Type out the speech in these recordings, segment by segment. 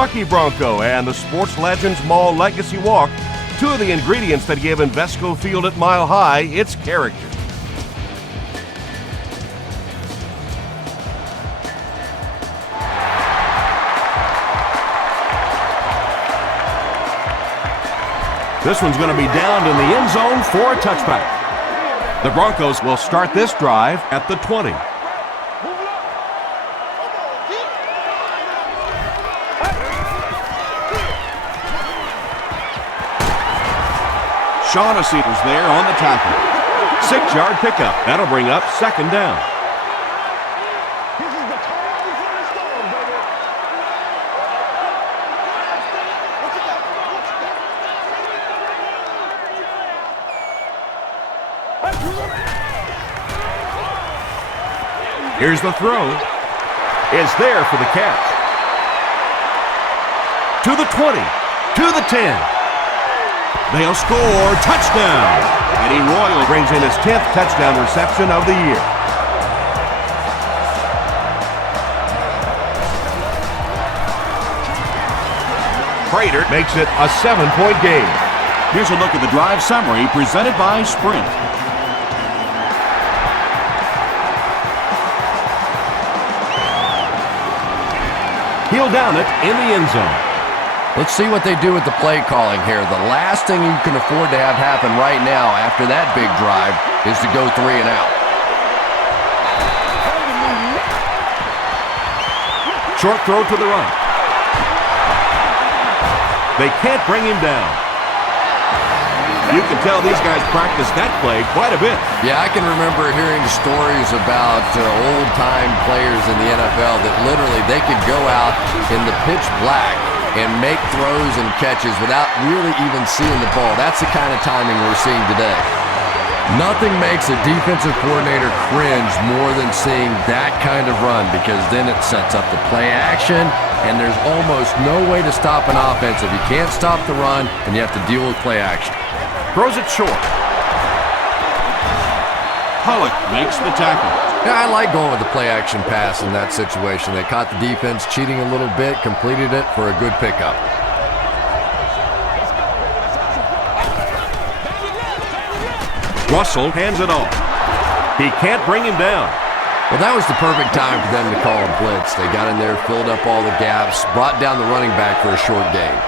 Bucky Bronco and the Sports Legends Mall Legacy Walk, two of the ingredients that give Invesco Field at Mile High its character. This one's going to be downed in the end zone for a touchback. The Broncos will start this drive at the 20. Shaughnessy's there on the tackle. 6-yard pickup. That'll bring up second down. Here's the throw. It's there for the catch. To the 20. To the 10. They'll score. Touchdown. Eddie Royal brings in his 10th touchdown reception of the year. Prater makes it a 7-point game. Here's a look at the drive summary presented by Sprint. He'll down it in the end zone. Let's see what they do with the play calling here. The last thing you can afford to have happen right now after that big drive is to go 3 and out. Short throw to the right. They can't bring him down. You can tell these guys practice that play quite a bit. Yeah, I can remember hearing stories about old-time players in the NFL that literally they could go out in the pitch black and make throws and catches without really even seeing the ball. That's the kind of timing we're seeing today. Nothing makes a defensive coordinator cringe more than seeing that kind of run, because then it sets up the play action, and there's almost no way to stop an offense if you can't stop the run and you have to deal with play action. Throws it short. Pollock makes the tackle. Yeah, I like going with the play-action pass in that situation. They caught the defense cheating a little bit, completed it for a good pickup. Russell hands it off. He can't bring him down. Well, that was the perfect time for them to call a blitz. They got in there, filled up all the gaps, brought down the running back for a short gain.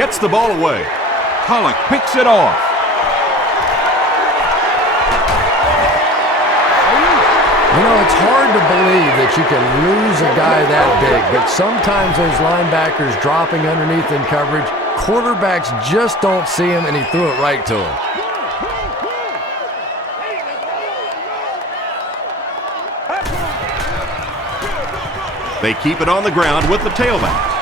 Gets the ball away. Pollock picks it off. You know, it's hard to believe that you can lose a guy that big, but sometimes those linebackers dropping underneath in coverage, quarterbacks just don't see him, and he threw it right to him. They keep it on the ground with the tailback.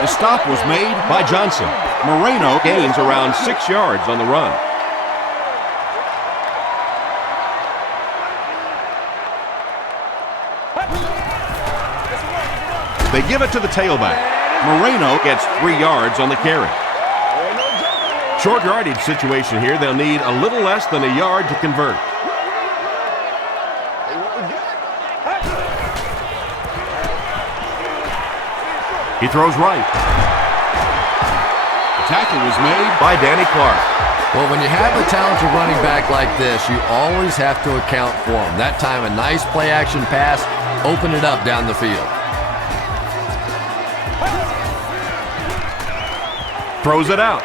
The stop was made By Johnson. Moreno gains around 6 yards on the run. They give it to the tailback. Moreno gets 3 yards on the carry. Short yardage situation here. They'll need a little less than a yard to convert. He throws right. The tackle was made by Danny Clark. Well, when you have a talented running back like this, you always have to account for him. That time, a nice play-action pass opened it up down the field. Throws it out.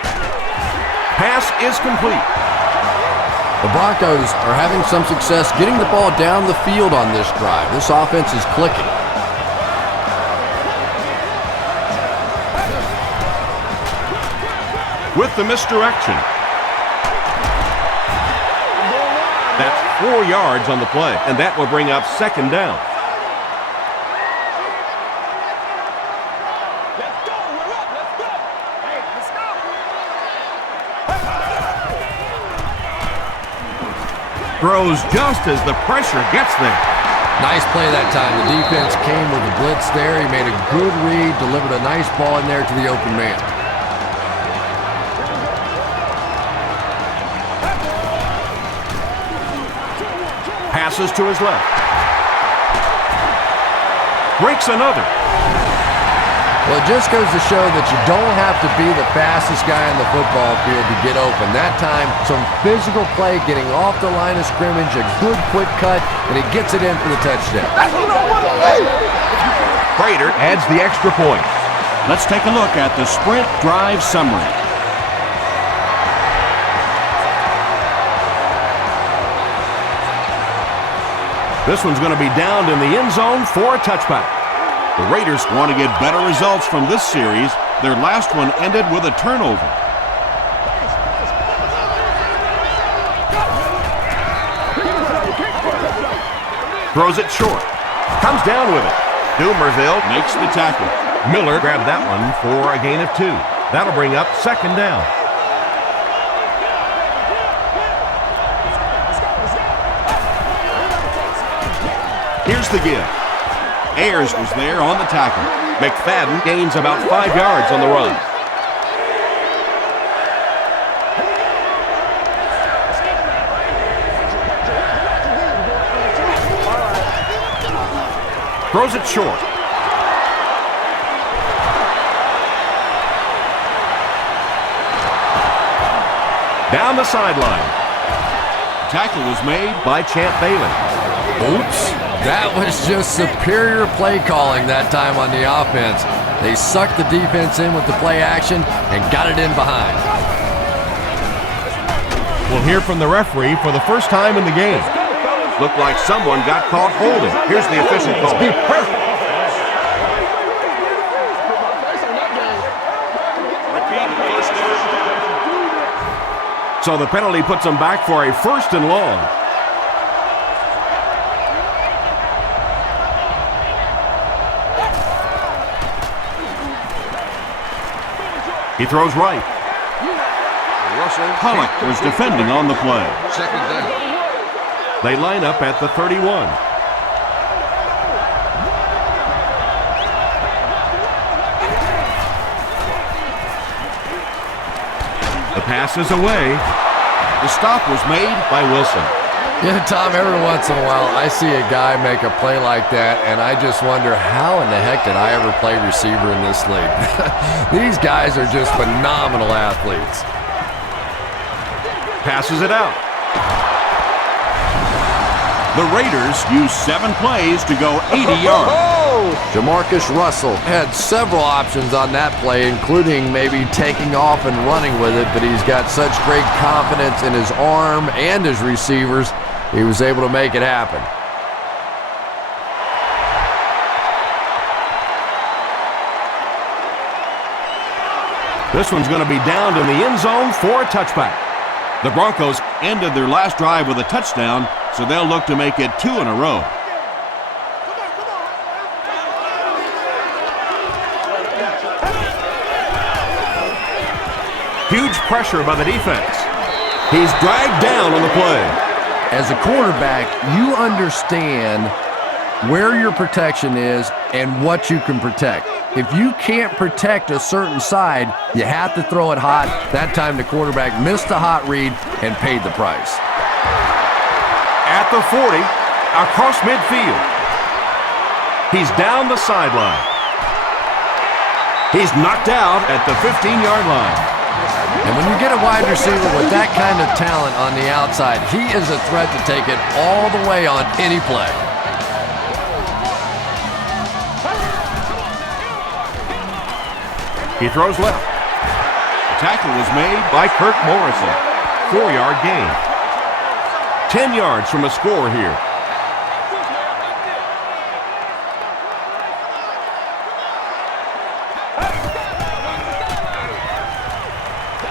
Pass is complete. The Broncos are having some success getting the ball down the field on this drive. This offense is clicking. With the misdirection. That's 4 yards on the play, and that will bring up second down. Throws just as the pressure gets there. Nice play that time. The defense came with a blitz there. He made a good read, delivered a nice ball in there to the open man. Passes to his left. Breaks another. Well, it just goes to show that you don't have to be the fastest guy on the football field to get open. That time, some physical play, getting off the line of scrimmage, a good quick cut, and he gets it in for the touchdown. Prater adds the extra point. Let's take a look at the sprint drive summary. This one's going to be downed in the end zone for a touchback. The Raiders want to get better results from this series. Their last one ended with a turnover. Throws it short. Comes down with it. Dumerville Makes the tackle. Miller grabbed that one for a gain of 2. That'll bring up second down. Here's the give. Ayers was there on the tackle. McFadden gains about 5 yards on the run. Throws it short. Down the sideline. Tackle was made By Champ Bailey. Oops. That was just superior play calling that time on the offense. They sucked the defense in with the play action and got it in behind. We'll hear from the referee for the first time in the game. Looked like someone got caught holding. Here's the official call. So the penalty puts them back for a 1st and long. He throws right. Pollock was defending on the play. Second down. They line up at the 31. The pass is away. The stop was made by Wilson. Yeah, Tom, every once in a while I see a guy make a play like that, and I just wonder how in the heck did I ever play receiver in this league? These guys are just phenomenal athletes. Passes it out. The Raiders used 7 plays to go 80 yards. Jamarcus Russell had several options on that play, including maybe taking off and running with it, but he's got such great confidence in his arm and his receivers, he was able to make it happen. This one's going to be downed in the end zone for a touchback. The Broncos ended their last drive with a touchdown, so they'll look to make it 2 in a row. Huge pressure by the defense. He's dragged down on the play. As a quarterback, you understand where your protection is and what you can protect. If you can't protect a certain side, you have to throw it hot. That time the quarterback missed a hot read and paid the price. At the 40, across midfield. He's down the sideline. He's knocked out at the 15-yard line. And when you get a wide receiver with that kind of talent on the outside, he is a threat to take it all the way on any play. He throws left. The tackle was made By Kirk Morrison. 4-yard gain. 10 yards from a score here.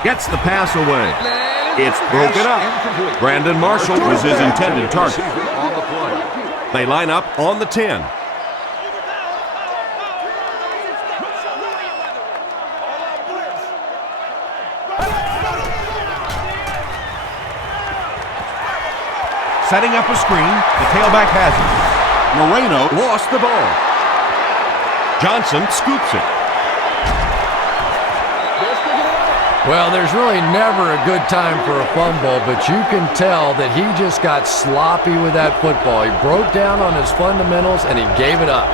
Gets the pass away. It's broken up. Brandon Marshall was his intended target. On the play. They line up on the 10. Setting up a screen, the tailback has it. Moreno Lost the ball. Johnson scoops it. Well, there's really never a good time for a fumble, but you can tell that he just got sloppy with that football. He broke down on his fundamentals, and he gave it up.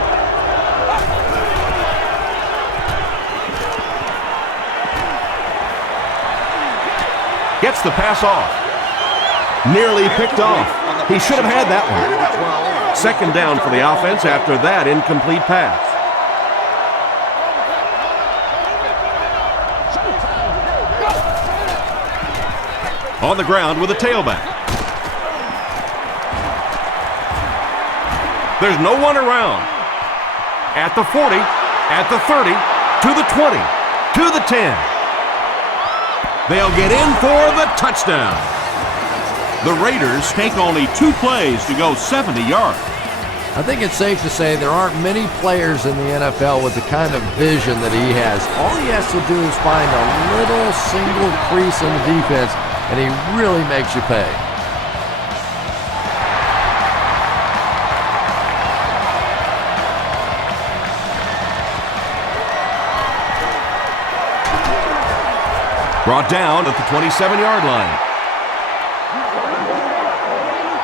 Gets the pass off. Nearly picked off. He should have had that one. Second down for the offense after that incomplete pass. On the ground with a tailback. There's no one around. At the 40, at the 30, to the 20, to the 10. They'll get in for the touchdown. The Raiders take only 2 plays to go 70 yards. I think it's safe to say there aren't many players in the NFL with the kind of vision that he has. All he has to do is find a little single crease in the defense, and he really makes you pay. Brought down at the 27-yard line.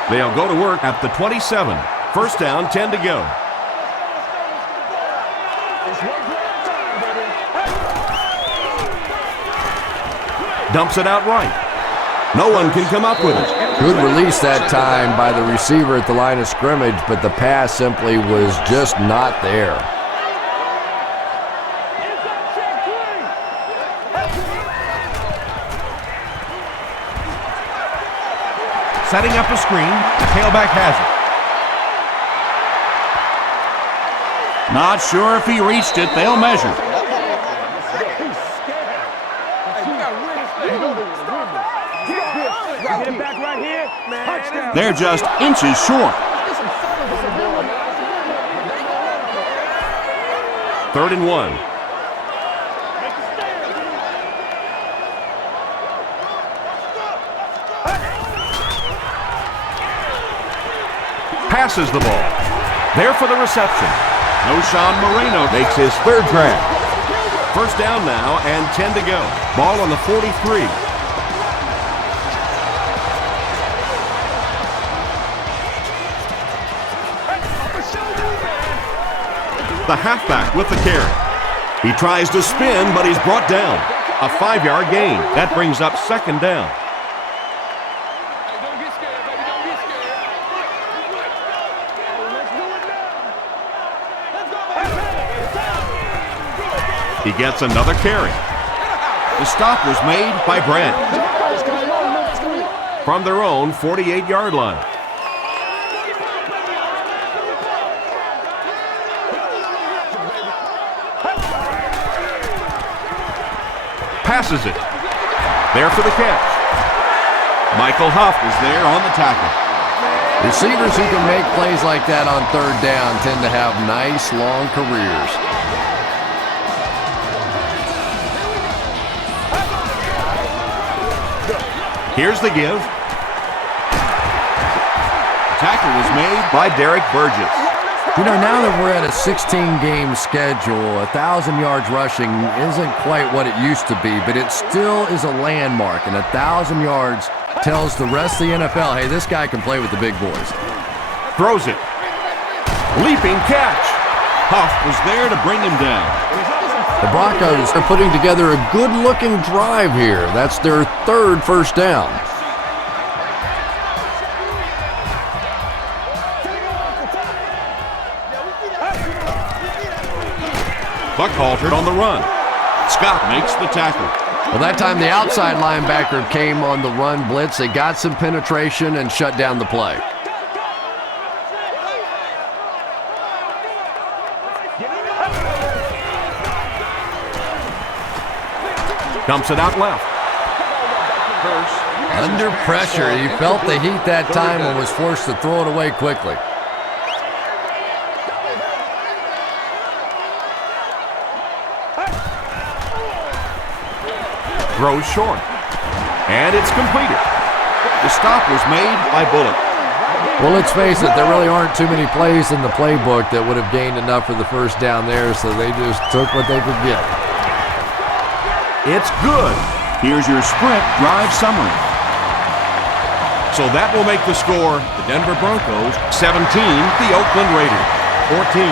They'll go to work at the 27. First down, 10 to go. Dumps it out right. No one can come up with it. Good release that time by the receiver at the line of scrimmage, but the pass simply was just not there. Setting up a screen. The tailback has it. Not sure if he reached it. They'll measure. They're just inches short. Third and 1. Passes the ball. There for the reception. Moreno Makes his third grab. First down now and 10 to go. Ball on the 43. The halfback with the carry. He tries to spin, but he's brought down. A 5-yard gain. That brings up second down. He gets another carry. The stop was made By Brent. From their own 48-yard line. Passes it. There for the catch. Michael Huff is there on the tackle. Receivers who can make plays like that on third down tend to have nice, long careers. Here's the give. Tackle was made By Derek Burgess. You know, now that we're at a 16-game schedule, 1,000 yards rushing isn't quite what it used to be, but it still is a landmark, and 1,000 yards tells the rest of the NFL, hey, this guy can play with the big boys. Throws it. Leaping catch. Huff was there to bring him down. The Broncos are putting together a good-looking drive here. That's their third first down. Buckhalter on the run. Scott makes the tackle. Well, that time the outside linebacker came on the run blitz. They got some penetration and shut down the play. Dumps it out left. Under pressure, he felt the heat that time and was forced to throw it away quickly. Throws short. And it's completed. The stop was made by Bullock. Well, let's face it, there really aren't too many plays in the playbook that would have gained enough for the first down there, so they just took what they could get. It's good. Here's your sprint drive summary. So that will make the score the Denver Broncos 17, the Oakland Raiders 14.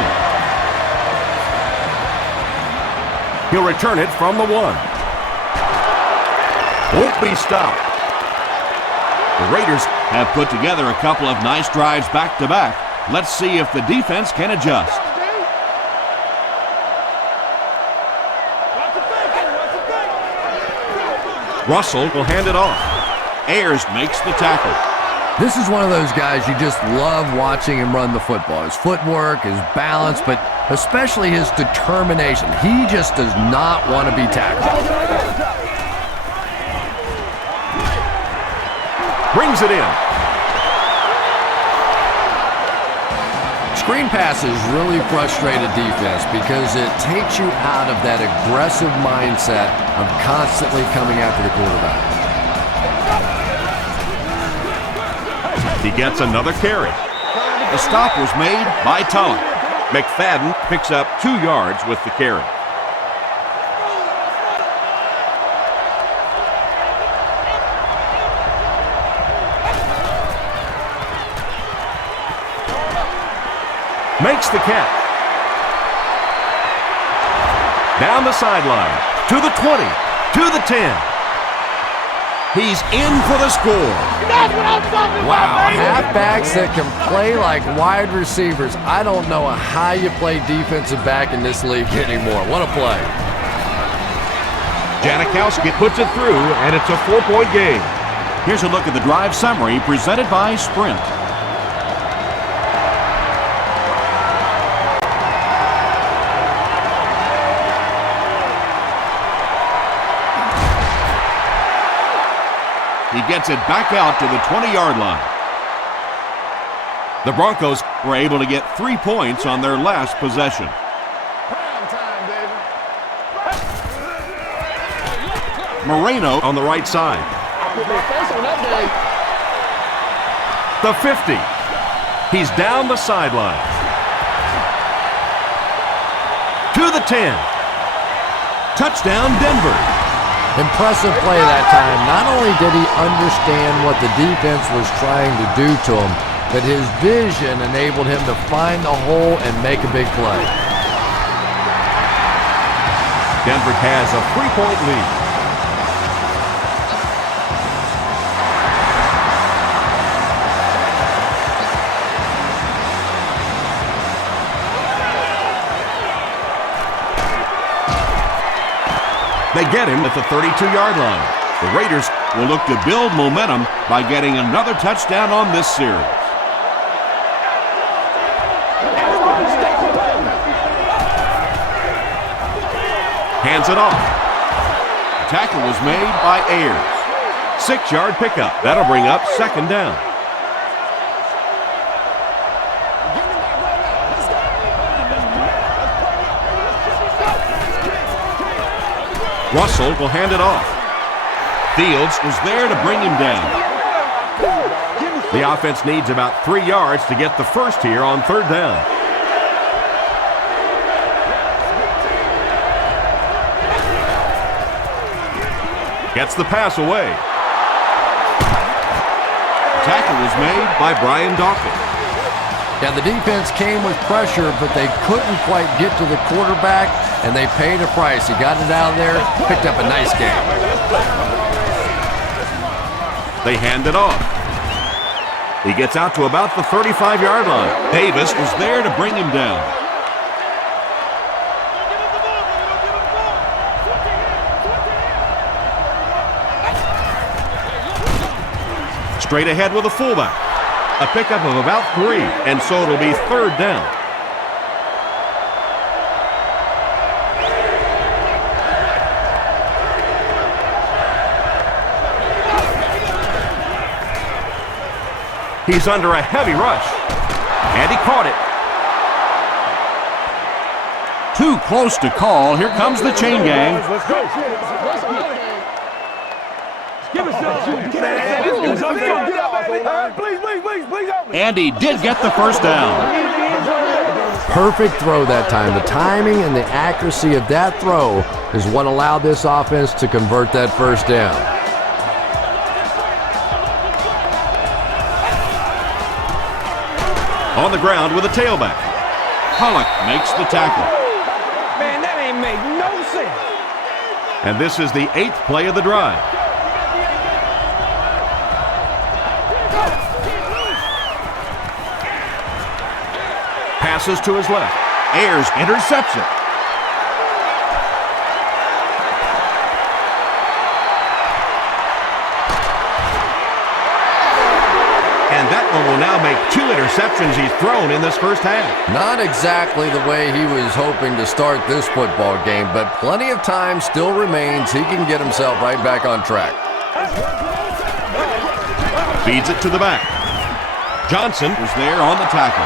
He'll return it from the 1. Won't be stopped. The Raiders have put together a couple of nice drives back-to-back. Let's see if the defense can adjust. Russell will hand it off. Ayers makes the tackle. This is one of those guys you just love watching him run the football. His footwork, his balance, but especially his determination. He just does not want to be tackled. Brings it in. Screen passes really frustrate a defense because it takes you out of that aggressive mindset of constantly coming after the quarterback. He gets another carry. The stop was made by Tulloch. McFadden picks up 2 yards with the carry. Makes the catch. Down the sideline. To the 20. To the 10. He's in for the score. That's what I'm talking Wow, about, baby. halfbacks that can play like wide receivers. I don't know how you play defensive back in this league anymore. What a play. Janikowski puts it through, and it's a 4-point game. Here's a look at the drive summary presented by Sprint. He gets it back out to the 20-yard line. The Broncos were able to get 3 points on their last possession. Moreno on the right side. The 50. He's down the sideline. To the 10. Touchdown, Denver. Impressive play that time. Not only did he understand what the defense was trying to do to him, but his vision enabled him to find the hole and make a big play. Denver has a 3-point lead. They get him at the 32-yard line. The Raiders will look to build momentum by getting another touchdown on this series. Hands it off. Tackle was made by Ayers. 6-yard pickup. That'll bring up 2nd down. Russell will hand it off. Fields was there to bring him down. The offense needs about 3 yards to get the first here on 3rd down. Gets the pass away. Tackle was made by Brian Dawkins. Yeah, the defense came with pressure, but they couldn't quite get to the quarterback, and they paid a price. He got it out of there, picked up a nice game. They hand it off. He gets out to about the 35-yard line. Davis was there to bring him down. Straight ahead with a fullback. A pickup of about 3, and so it'll be 3rd down. He's under a heavy rush, and he caught it. Too close to call. Here comes the chain gang. Let's go. Give us And he did get the first down. Perfect throw that time. The timing and the accuracy of that throw is what allowed this offense to convert that first down. On the ground with a tailback. Pollock makes the tackle. Man, that ain't make no sense. And this is the 8th play of the drive. Passes to his left. Ayers intercepts it. And that one will now make 2 interceptions he's thrown in this first half. Not exactly the way he was hoping to start this football game, but plenty of time still remains. He can get himself right back on track. Feeds it to the back. Johnson Was there on the tackle.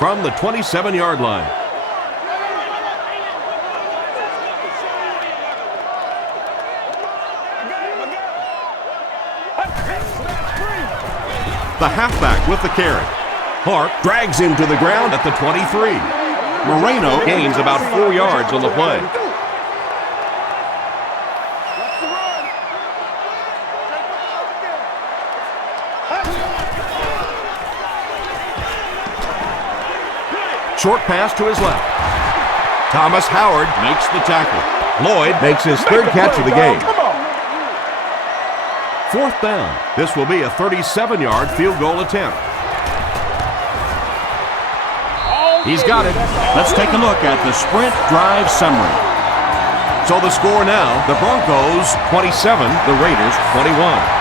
from the 27-yard line. The halfback with the carry. Clark drags him to the ground at the 23. Moreno gains about 4 yards on the play. Short pass to his left. Thomas Howard Makes the tackle. Lloyd makes his 3rd catch of the game. 4th down. This will be a 37-yard field goal attempt. He's got it. Let's take a look at the sprint drive summary. So the score now, the Broncos 27, the Raiders 21.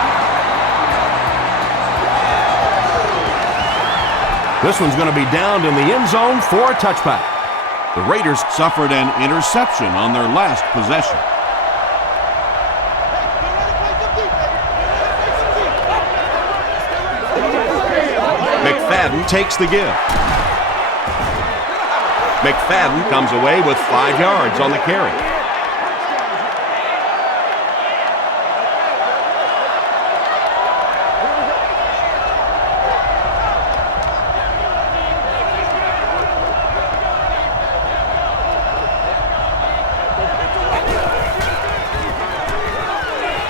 This one's going to be downed in the end zone for a touchback. The Raiders suffered an interception on their last possession. McFadden takes the give. McFadden comes away with 5 yards on the carry.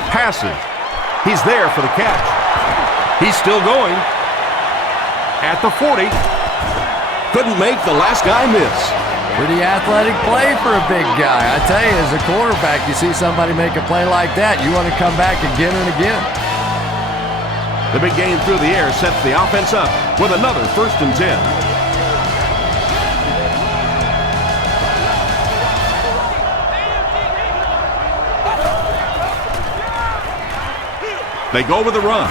Passes. He's there for the catch. He's still going. At the 40. Couldn't make the last guy miss. Pretty athletic play for a big guy. I tell you, as a quarterback, you see somebody make a play like that, you want to come back again and again. The big game through the air sets the offense up with another 1st and 10. They go with a run.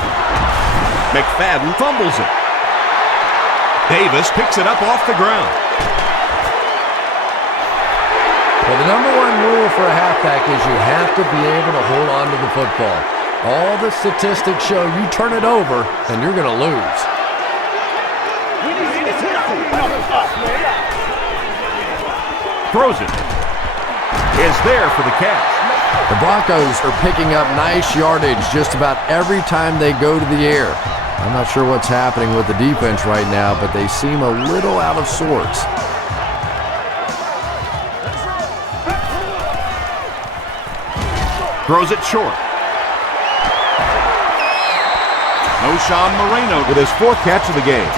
McFadden fumbles it. Davis picks it up off the ground. Well, the number 1 rule for a halfback is you have to be able to hold on to the football. All the statistics show you turn it over and you're going to lose. Throws it. Is there for the catch. The Broncos are picking up nice yardage just about every time they go to the air. I'm not sure what's happening with the defense right now, but they seem a little out of sorts. Throws it short. O'Shawn Moreno With his 4th catch of the game.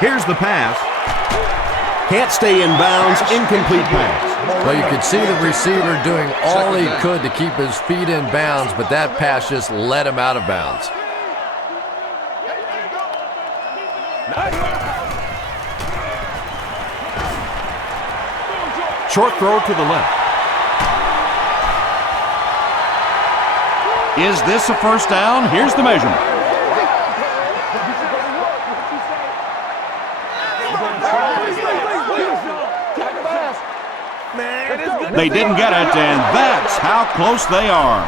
Here's the pass. Can't stay in bounds. Incomplete pass. Well, you could see the receiver doing all he could to keep his feet in bounds, but that pass just let him out of bounds. Short throw to the left. Is this a 1st down? Here's the measurement. They didn't get it, and that's how close they are.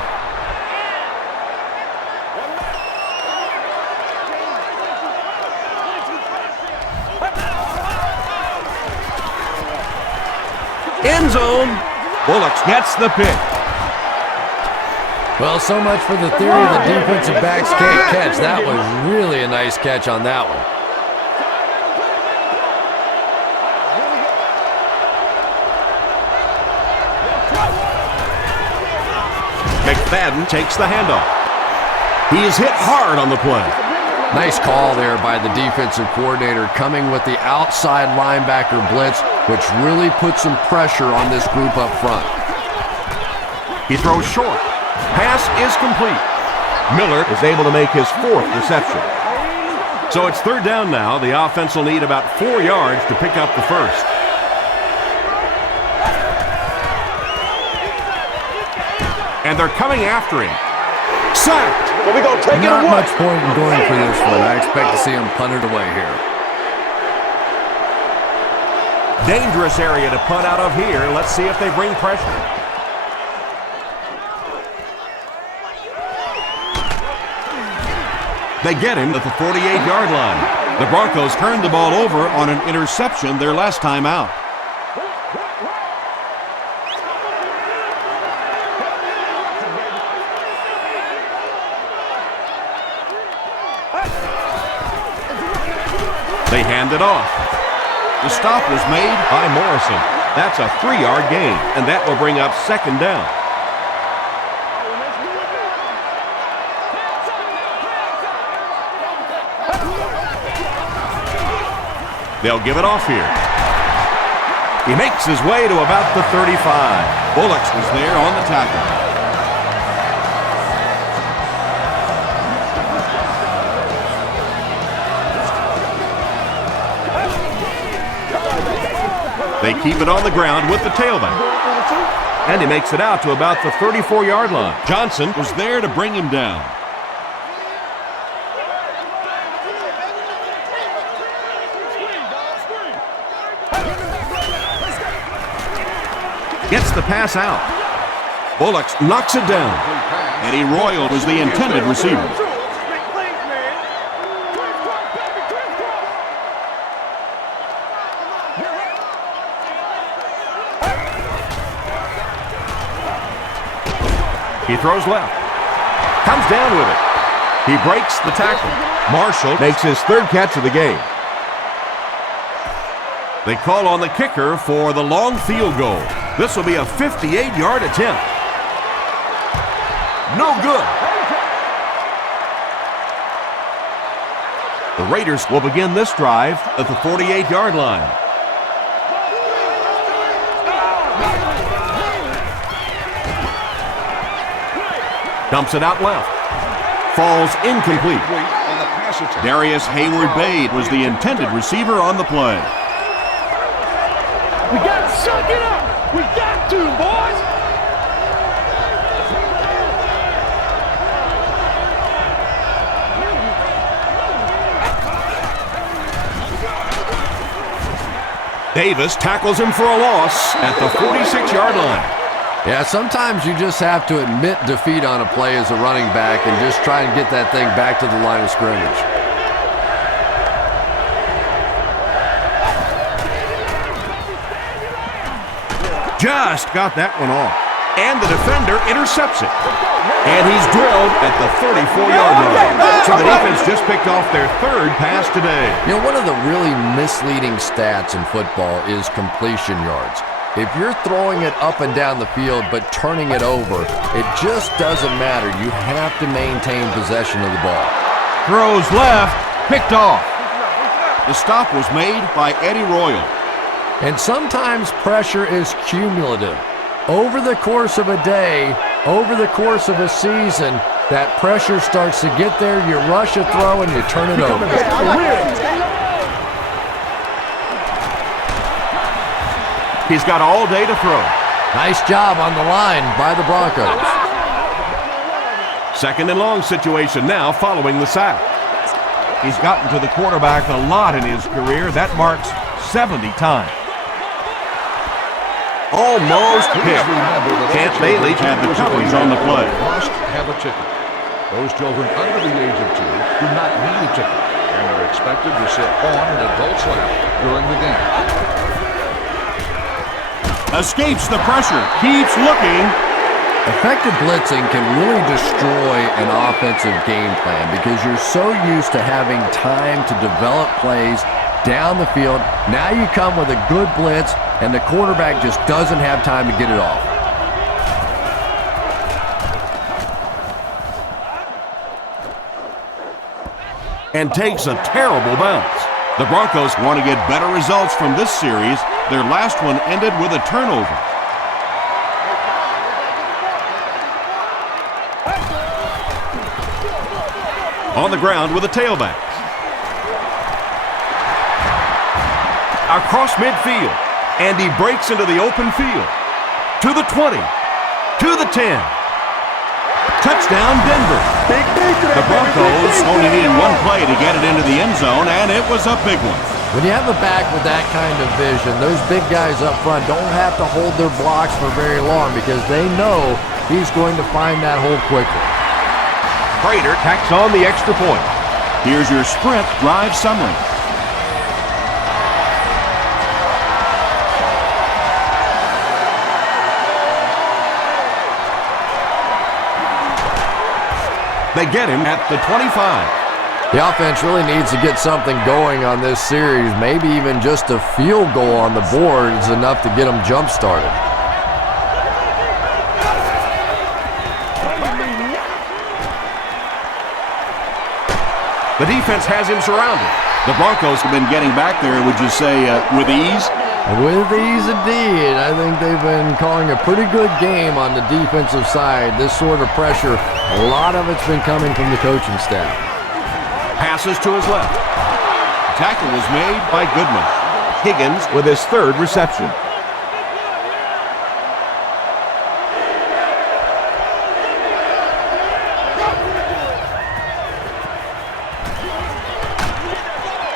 End zone. Bullock's gets the pick. Well, so much for the theory the defensive backs can't catch. That was really a nice catch on that one. McFadden takes the handoff. He is hit hard on the play. Nice call there by the defensive coordinator, coming with the outside linebacker blitz, which really puts some pressure on this group up front. He throws short. Pass is complete. Miller is able to make his 4th reception. So it's 3rd down now. The offense will need about 4 yards to pick up the first. And they're coming after him. Sacked. Well, we gonna take Not it away. much point in going for this one. I expect to see him punt it away here. Dangerous area to punt out of here. Let's see if they bring pressure. They get him at the 48-yard line. The Broncos turned the ball over on an interception their last time out. They hand it off. The stop was made. By Morrison. That's a 3-yard gain, and that will bring up 2nd down. They'll give it off here. He makes his way to about the 35. Bullocks was there on the tackle. They keep it on the ground with the tailback. And he makes it out to about the 34-yard line. Johnson was there to bring him down. Gets the pass out. Bullocks knocks it down. Eddie Royal was the intended receiver. He throws left. Comes down with it. He breaks the tackle. Marshall makes his 3rd catch of the game. They call on the kicker for the long field goal. This will be a 58-yard attempt. No good. The Raiders will begin this drive at the 48-yard line. Dumps it out left. Falls incomplete. Darius Hayward-Bade was the intended receiver on the play. We got to suck it up. We got to, boys. Davis tackles him for a loss at the 46-yard line. Yeah, sometimes you just have to admit defeat on a play as a running back and just try and get that thing back to the line of scrimmage. Just got that one off. And the defender intercepts it. And he's drilled at the 34-yard line. So the defense just picked off their 3rd pass today. You know, one of the really misleading stats in football is completion yards. If you're throwing it up and down the field but turning it over, it just doesn't matter. You have to maintain possession of the ball. Throws left, picked off. The stop was made by Eddie Royal. And sometimes pressure is cumulative. Over the course of a day, over the course of a season, that pressure starts to get there, you rush a throw and you turn it over. He's got all day to throw. Nice job on the line by the Broncos. 2nd and long situation now following the sack. He's gotten to the quarterback a lot in his career. That marks 70 times. Almost hit. Camp Bailey had the cookies on the play. Must have a ticket. Those children under the age of 2 do not need a ticket and are expected to sit on an adult's lap during the game. Escapes the pressure. Keeps looking. Effective blitzing can really destroy an offensive game plan because you're so used to having time to develop plays down the field. Now you come with a good blitz, and the quarterback just doesn't have time to get it off. And takes a terrible bounce. The Broncos want to get better results from this series. Their last one ended with a turnover. On the ground with a tailback. Across midfield. And he breaks into the open field. To the 20. To the 10. Touchdown, Denver. The Broncos only need one play to get it into the end zone, and it was a big one. When you have a back with that kind of vision, those big guys up front don't have to hold their blocks for very long because they know he's going to find that hole quickly. Prater tacks on the extra point. Here's your sprint drive summary. They get him at the 25. The offense really needs to get something going on this series. Maybe even just a field goal on the board is enough to get them jump-started. The defense has him surrounded. The Broncos have been getting back there, would you say, with ease? With ease indeed. I think they've been calling a pretty good game on the defensive side. This sort of pressure, a lot of it's been coming from the coaching staff. Passes to his left. Tackle was made by Goodman. Higgins with his third reception.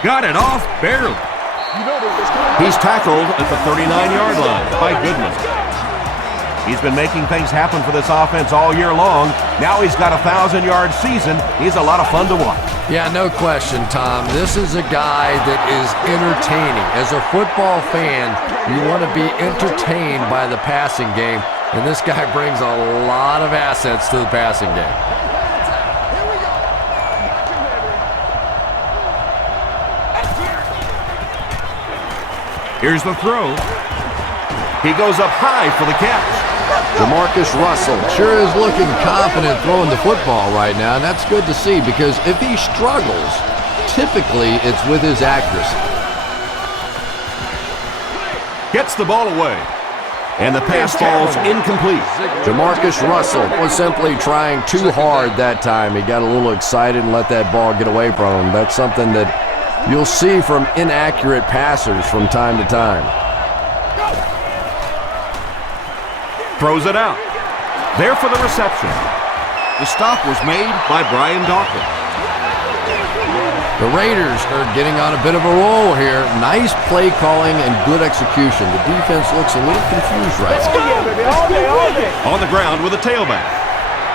Got it off barely. He's tackled at the 39-yard line by Goodman. He's been making things happen for this offense all year long. Now he's got a 1,000-yard season. He's a lot of fun to watch. Yeah, no question, Tom. This is a guy that is entertaining. As a football fan, you want to be entertained by the passing game, and this guy brings a lot of assets to the passing game. Here's the throw. He goes up high for the catch. Jamarcus Russell sure is looking confident throwing the football right now, and that's good to see because if he struggles, typically it's with his accuracy. Gets the ball away, and the pass falls incomplete. Jamarcus Russell was simply trying too hard that time. He got a little excited and let that ball get away from him. That's something that you'll see from inaccurate passers from time to time. Throws it out. There for the reception. The stop was made by Brian Dawkins. The Raiders are getting on a bit of a roll here. Nice play calling and good execution. The defense looks a little confused right now. On the ground with a tailback.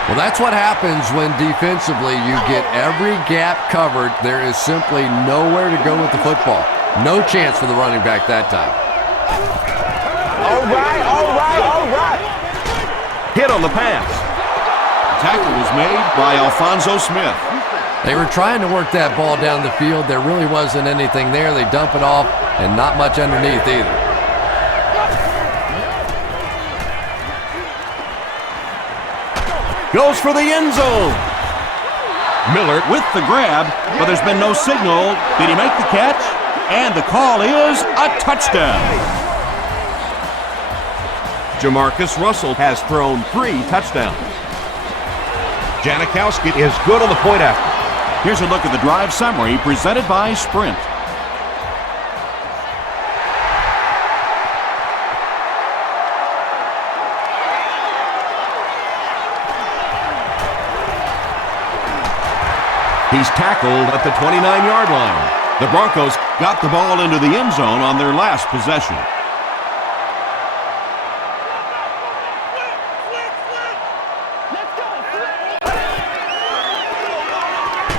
Well, that's what happens when defensively you get every gap covered. There is simply nowhere to go with the football. No chance for the running back that time. All right. Hit on the pass. Tackle was made by Alfonso Smith. They were trying to work that ball down the field. There really wasn't anything there. They dump it off, and not much underneath either. Goes for the end zone. Miller with the grab, but there's been no signal. Did he make the catch? And the call is a touchdown. Jamarcus Russell has thrown 3 touchdowns. Janikowski is good on the point after. Here's a look at the drive summary presented by Sprint. He's tackled at the 29-yard line. The Broncos got the ball into the end zone on their last possession.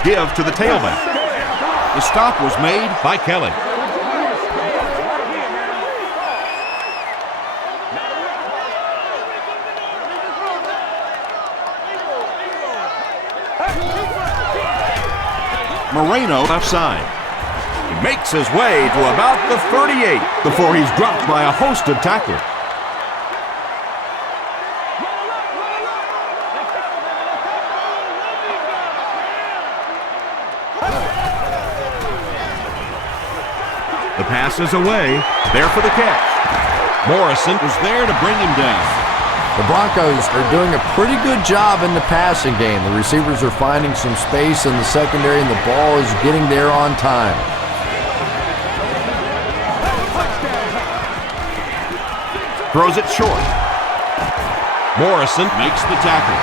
Give to the tailback. The stop was made by Kelly. Moreno left side. He makes his way to about the 38 before he's dropped by a host of tacklers. The pass is away. There for the catch. Morrison was there to bring him down. The Broncos are doing a pretty good job in the passing game. The receivers are finding some space in the secondary, and the ball is getting there on time. throws it short. Morrison Makes the tackle.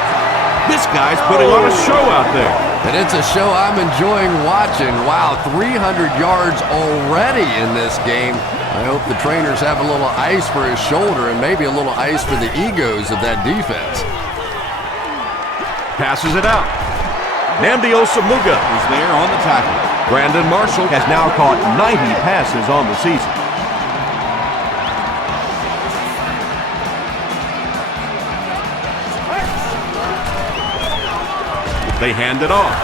This guy's putting on a show out there. And it's a show I'm enjoying watching. Wow, 300 yards already in this game. I hope the trainers have a little ice for his shoulder and maybe a little ice for the egos of that defense. Passes it out. Nnamdi Osamuga is there on the tackle. Brandon Marshall has now caught 90 passes on the season. They hand it off.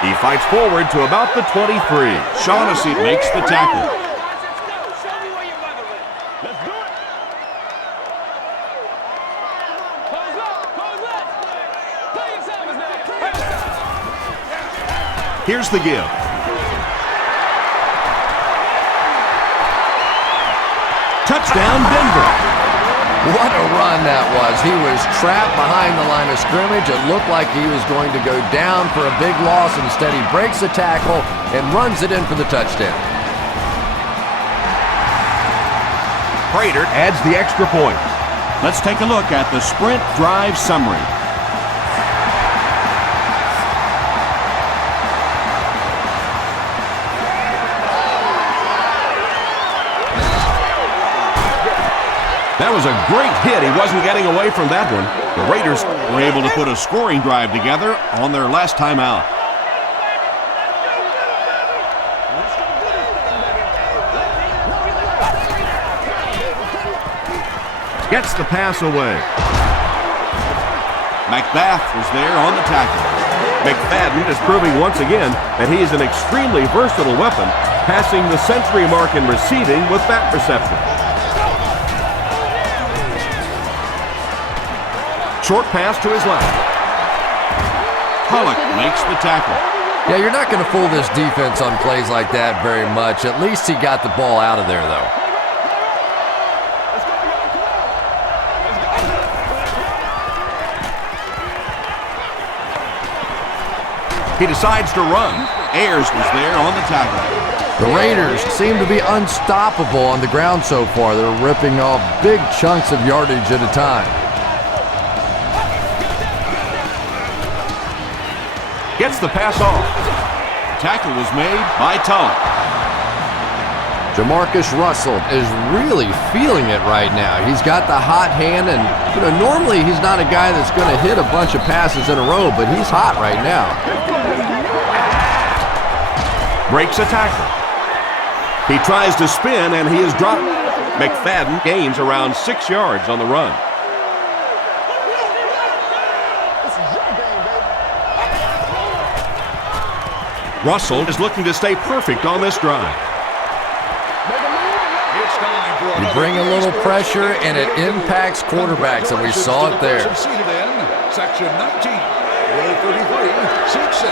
He fights forward to about the 23. Shaughnessy makes the tackle. Here's the give. Touchdown, Denver. What a run that was. He was trapped behind the line of scrimmage. It looked like he was going to go down for a big loss. Instead, he breaks the tackle and runs it in for the touchdown. Prater adds the extra point. Let's take a look at the sprint drive summary. That was a great hit. He wasn't getting away from that one. The Raiders were able to put a scoring drive together on their last time out. Gets the pass away. McBath was there on the tackle. McFadden is proving once again that he is an extremely versatile weapon, passing the century mark in receiving with that reception. Short pass to his left. Pollock makes the tackle. Yeah, you're not going to fool this defense on plays like that very much. At least he got the ball out of there, though. He decides to run. Ayers was there on the tackle. The Raiders seem to be unstoppable on the ground so far. They're ripping off big chunks of yardage at a time. Gets the pass off. Tackle was made by Tulloch. Jamarcus Russell is really feeling it right now. He's got the hot hand, and normally he's not a guy that's going to hit a bunch of passes in a row, but he's hot right now. Breaks a tackle. He tries to spin, and he is dropped. McFadden gains around 6 yards on the run. Russell is looking to stay perfect on this drive. You bring a little pressure, and it impacts quarterbacks, and we saw it there. Section 19, row 33, seat 6.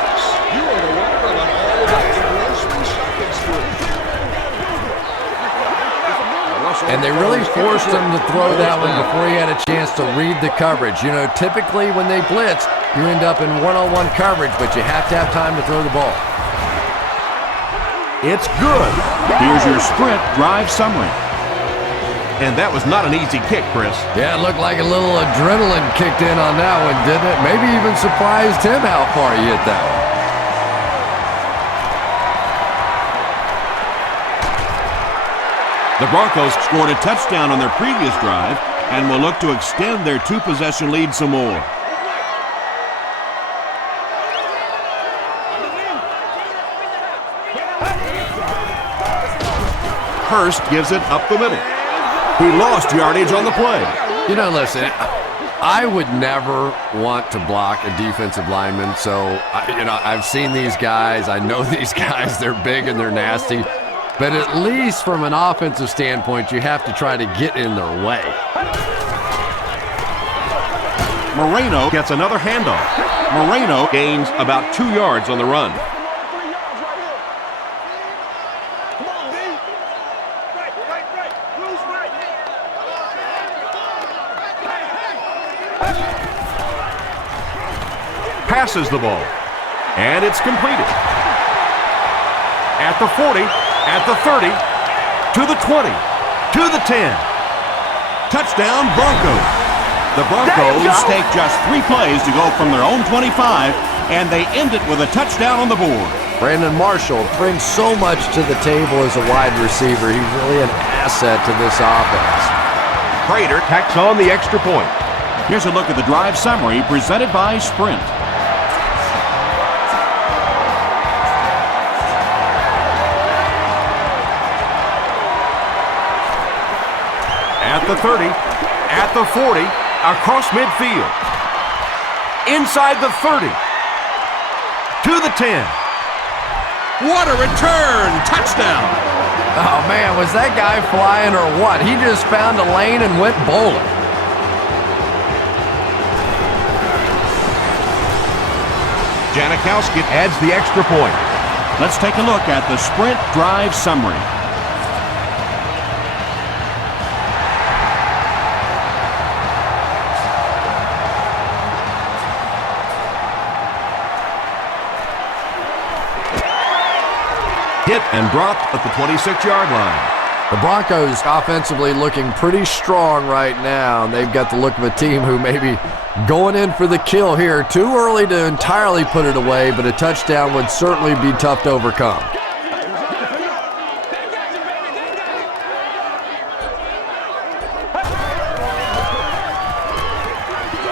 You are the winner of an all-day grocery shopping spree. And they really forced him to throw that one before he had a chance to read the coverage. Typically when they blitz, you end up in one-on-one coverage, but you have to have time to throw the ball. It's good. Here's your sprint drive summary. And that was not an easy kick, Chris. Yeah, it looked like a little adrenaline kicked in on that one, didn't it? Maybe even surprised him how far he hit that one. The Broncos scored a touchdown on their previous drive and will look to extend their two-possession lead some more. Hurst gives it up the middle. He lost yardage on the play. Listen, I would never want to block a defensive lineman. So, I've seen these guys. I know these guys. They're big and they're nasty. But at least from an offensive standpoint, you have to try to get in their way. Moreno gets another handoff. Moreno gains about 2 yards on the run. Passes the ball, and it's completed. At the 40, at the 30, to the 20, to the 10. Touchdown, Broncos. The Broncos take just 3 plays to go from their own 25, and they end it with a touchdown on the board. Brandon Marshall brings so much to the table as a wide receiver. He's really an asset to this offense. Prater tacks on the extra point. Here's a look at the drive summary presented by Sprint. At the 30, at the 40, across midfield. Inside the 30, to the 10. What a return! Touchdown! Oh, man, was that guy flying or what? He just found a lane and went bowling. Janikowski adds the extra point. Let's take a look at the Sprint drive summary. Hit and dropped at the 26-yard line. The Broncos offensively looking pretty strong right now. They've got the look of a team who may be going in for the kill here. Too early to entirely put it away, but a touchdown would certainly be tough to overcome.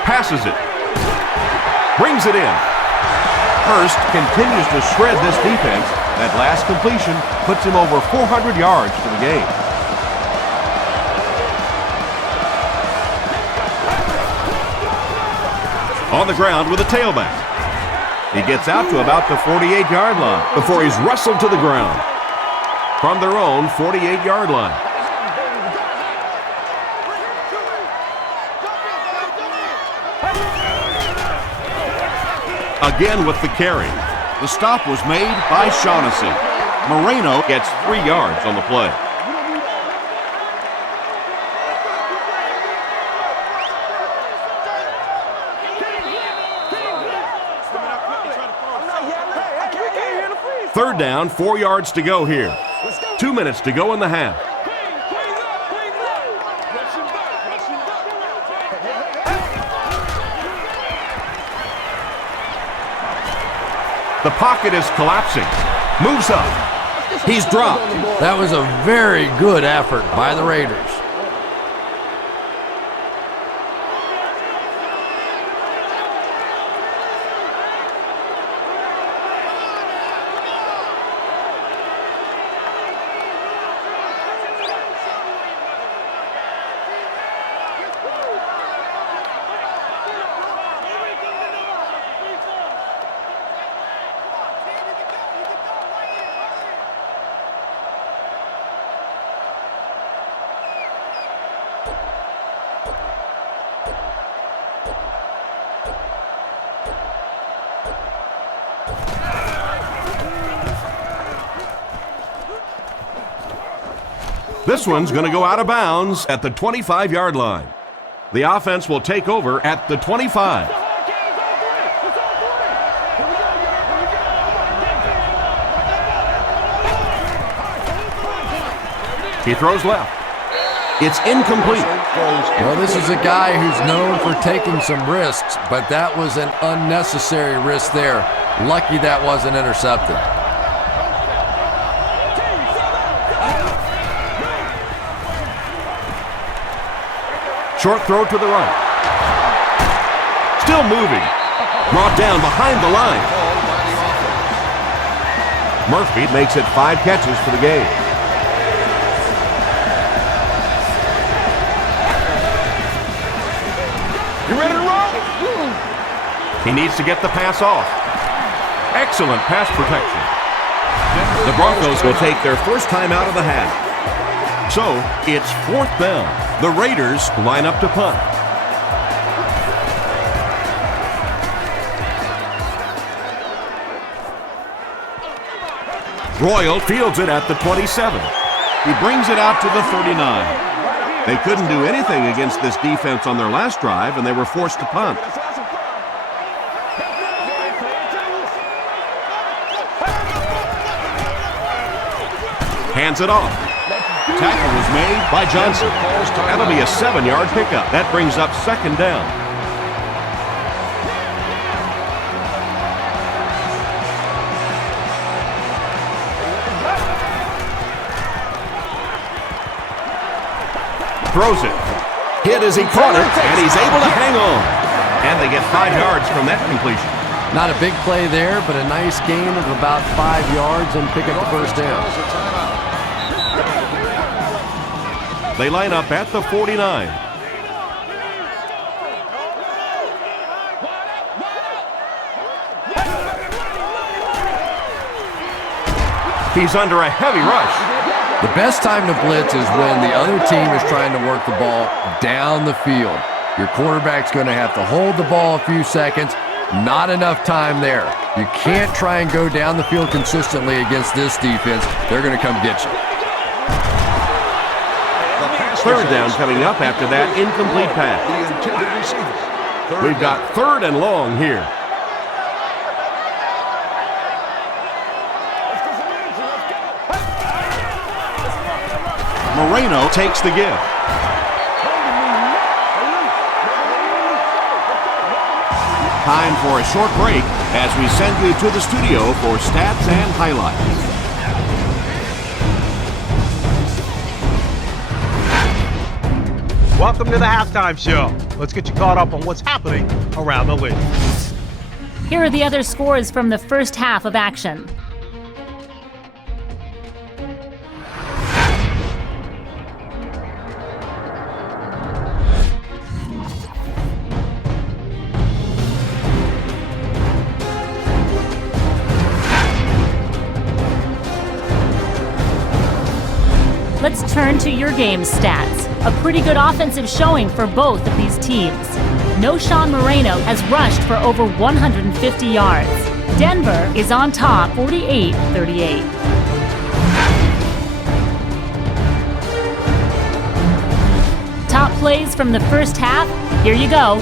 Passes it. Brings it in. Hurst continues to shred this defense. That last completion puts him over 400 yards for the game. On the ground with a tailback. He gets out to about the 48-yard line before he's wrestled to the ground. From their own 48-yard line. Again with the carry. The stop was made by Shaughnessy. Moreno gets 3 yards on the play. Third down, 4 yards to go here. 2 minutes to go in the half. The pocket is collapsing. Moves up. He's dropped. That was a very good effort by the Raiders. This one's going to go out of bounds at the 25-yard line. The offense will take over at the 25. He throws left. It's incomplete. Well, this is a guy who's known for taking some risks, but that was an unnecessary risk there. Lucky that wasn't intercepted. Short throw to the right. Still moving. Brought down behind the line. Murphy makes it 5 catches for the game. You ready? He needs to get the pass off. Excellent pass protection. The Broncos will take their first time out of the half. So, it's 4th down. The Raiders line up to punt. Royal fields it at the 27. He brings it out to the 39. They couldn't do anything against this defense on their last drive, and they were forced to punt. Hands it off. Tackle was made by Johnson. That'll be a 7-yard pickup. That brings up 2nd down. Throws it. Hit as he caught it, and he's able to hang on. And they get 5 yards from that completion. Not a big play there, but a nice gain of about 5 yards and pick up the first down. They line up at the 49. He's under a heavy rush. The best time to blitz is when the other team is trying to work the ball down the field. Your quarterback's going to have to hold the ball a few seconds. Not enough time there. You can't try and go down the field consistently against this defense. They're going to come get you. 3rd down coming up after that incomplete pass. We've got 3rd and long here. Moreno takes the give. Time for a short break as we send you to the studio for stats and highlights. Welcome to the halftime show. Let's get you caught up on what's happening around the league. Here are the other scores from the first half of action. Let's turn to your game stats. A pretty good offensive showing for both of these teams. No Sean Moreno has rushed for over 150 yards. Denver is on top 48-38. Top plays from the first half, here you go.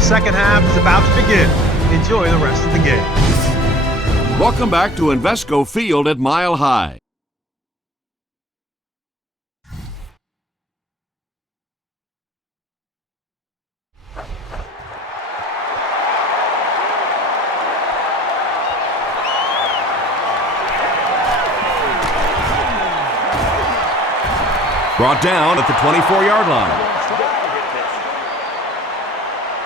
Second half is about to begin. Enjoy the rest of the game. Welcome back to Invesco Field at Mile High. Brought down at the 24-yard line.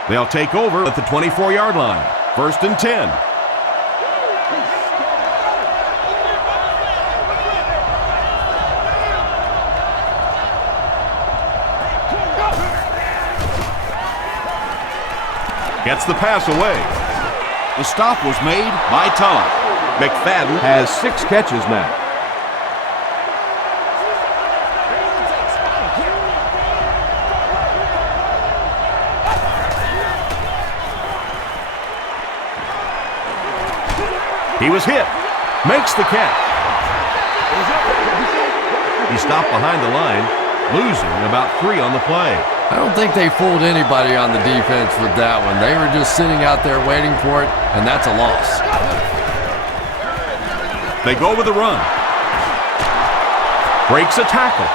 They'll take over at the 24-yard line. 1st and 10. Gets the pass away. The stop was made by Tulloch. McFadden has 6 catches now. He was hit. Makes the catch. He stopped behind the line, losing about 3 on the play. I don't think they fooled anybody on the defense with that one. They were just sitting out there waiting for it, and that's a loss. They go with a run. Breaks a tackle.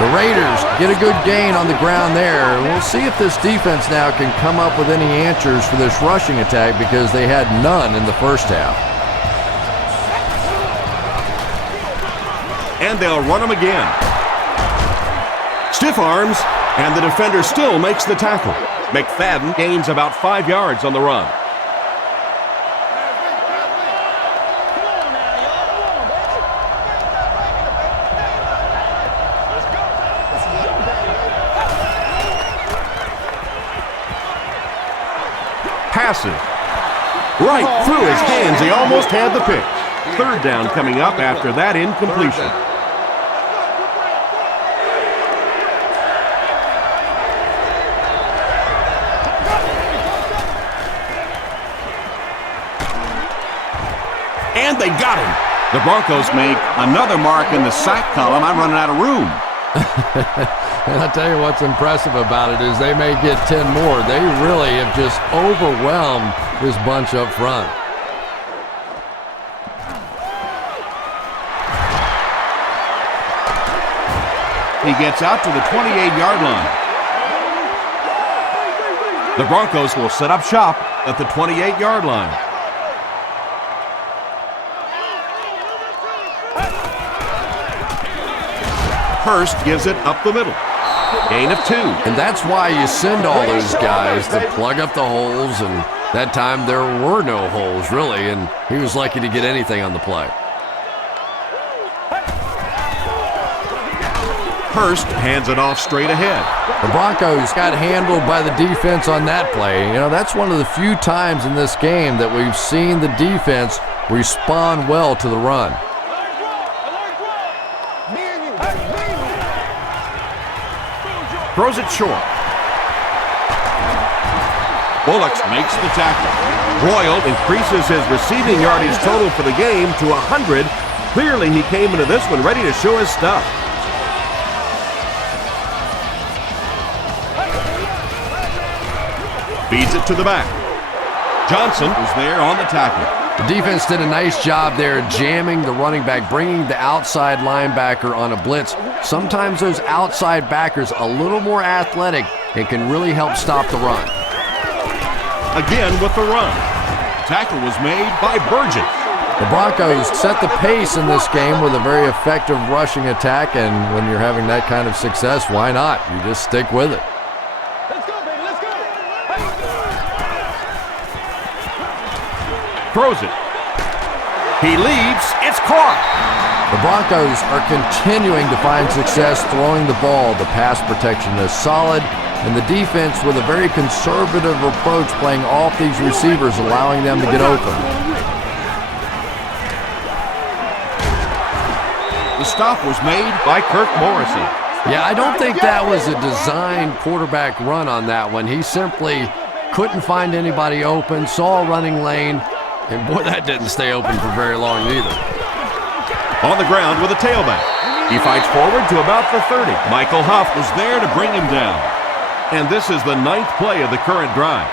The Raiders get a good gain on the ground there. We'll see if this defense now can come up with any answers for this rushing attack because they had none in the first half. And they'll run him again. Stiff arms, and the defender still makes the tackle. McFadden gains about 5 yards on the run. Passes. Right through his hands. He almost had the pick. 3rd down coming up after that incompletion. And they got him. The Broncos make another mark in the sack column. I'm running out of room. And I'll tell you what's impressive about it is they may get 10 more. They really have just overwhelmed this bunch up front. He gets out to the 28-yard line. The Broncos will set up shop at the 28-yard line. Hurst gives it up the middle. Gain of 2. And that's why you send all those guys to plug up the holes, and that time there were no holes, really, and he was lucky to get anything on the play. Hurst hands it off straight ahead. The Broncos got handled by the defense on that play. You know, that's one of the few times in this game that we've seen the defense respond well to the run. Throws it short. Bullocks makes the tackle. Royal increases his receiving yardage total for the game to 100. Clearly, he came into this one ready to show his stuff. Feeds it to the back. Johnson was there on the tackle. The defense did a nice job there jamming the running back, bringing the outside linebacker on a blitz. Sometimes those outside backers a little more athletic and can really help stop the run. Again with the run. Tackle was made by Burgess. The Broncos set the pace in this game with a very effective rushing attack, and when you're having that kind of success, why not? You just stick with it. Throws it. He leaves. It's caught. The Broncos are continuing to find success throwing the ball. The pass protection is solid, and the defense with a very conservative approach playing off these receivers, allowing them to get open. The stop was made by Kirk Morrison. Yeah, I don't think that was a designed quarterback run on that one. He simply couldn't find anybody open, saw a running lane, and boy, that didn't stay open for very long either. On the ground with a tailback. He fights forward to about the 30. Michael Huff was there to bring him down. And this is the 9th play of the current drive.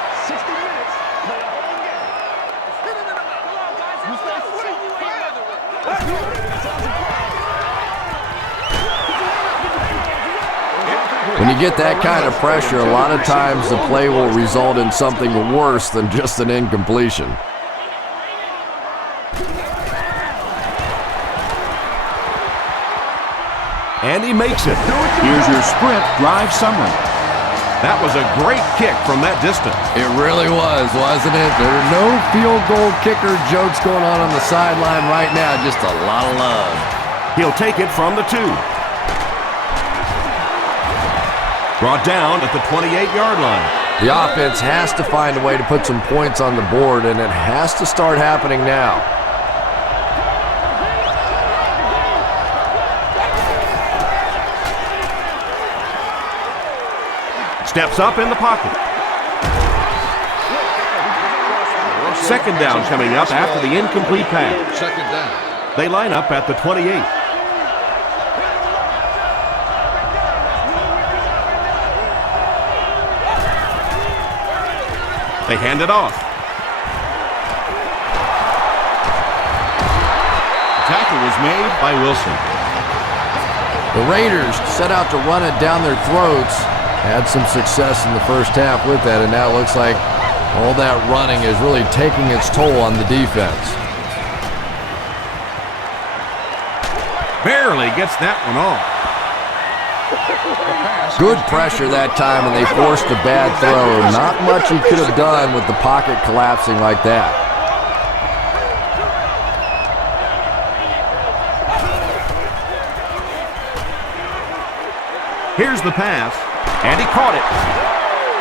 When you get that kind of pressure, a lot of times the play will result in something worse than just an incompletion. And he makes it. Here's your sprint drive summary. That was a great kick from that distance. It really was, wasn't it? There are no field goal kicker jokes going on the sideline right now. Just a lot of love. He'll take it from the 2. Brought down at the 28-yard line. The offense has to find a way to put some points on the board, and it has to start happening now. Steps up in the pocket. Second down coming up after the incomplete pass. Second down. They line up at the 28. They hand it off. Tackle was made by Wilson. The Raiders set out to run it down their throats. Had some success in the first half with that, and now it looks like all that running is really taking its toll on the defense. Barely gets that one off. Good pressure that time, and they forced a bad throw. Not much he could have done with the pocket collapsing like that. Here's the pass, and he caught it.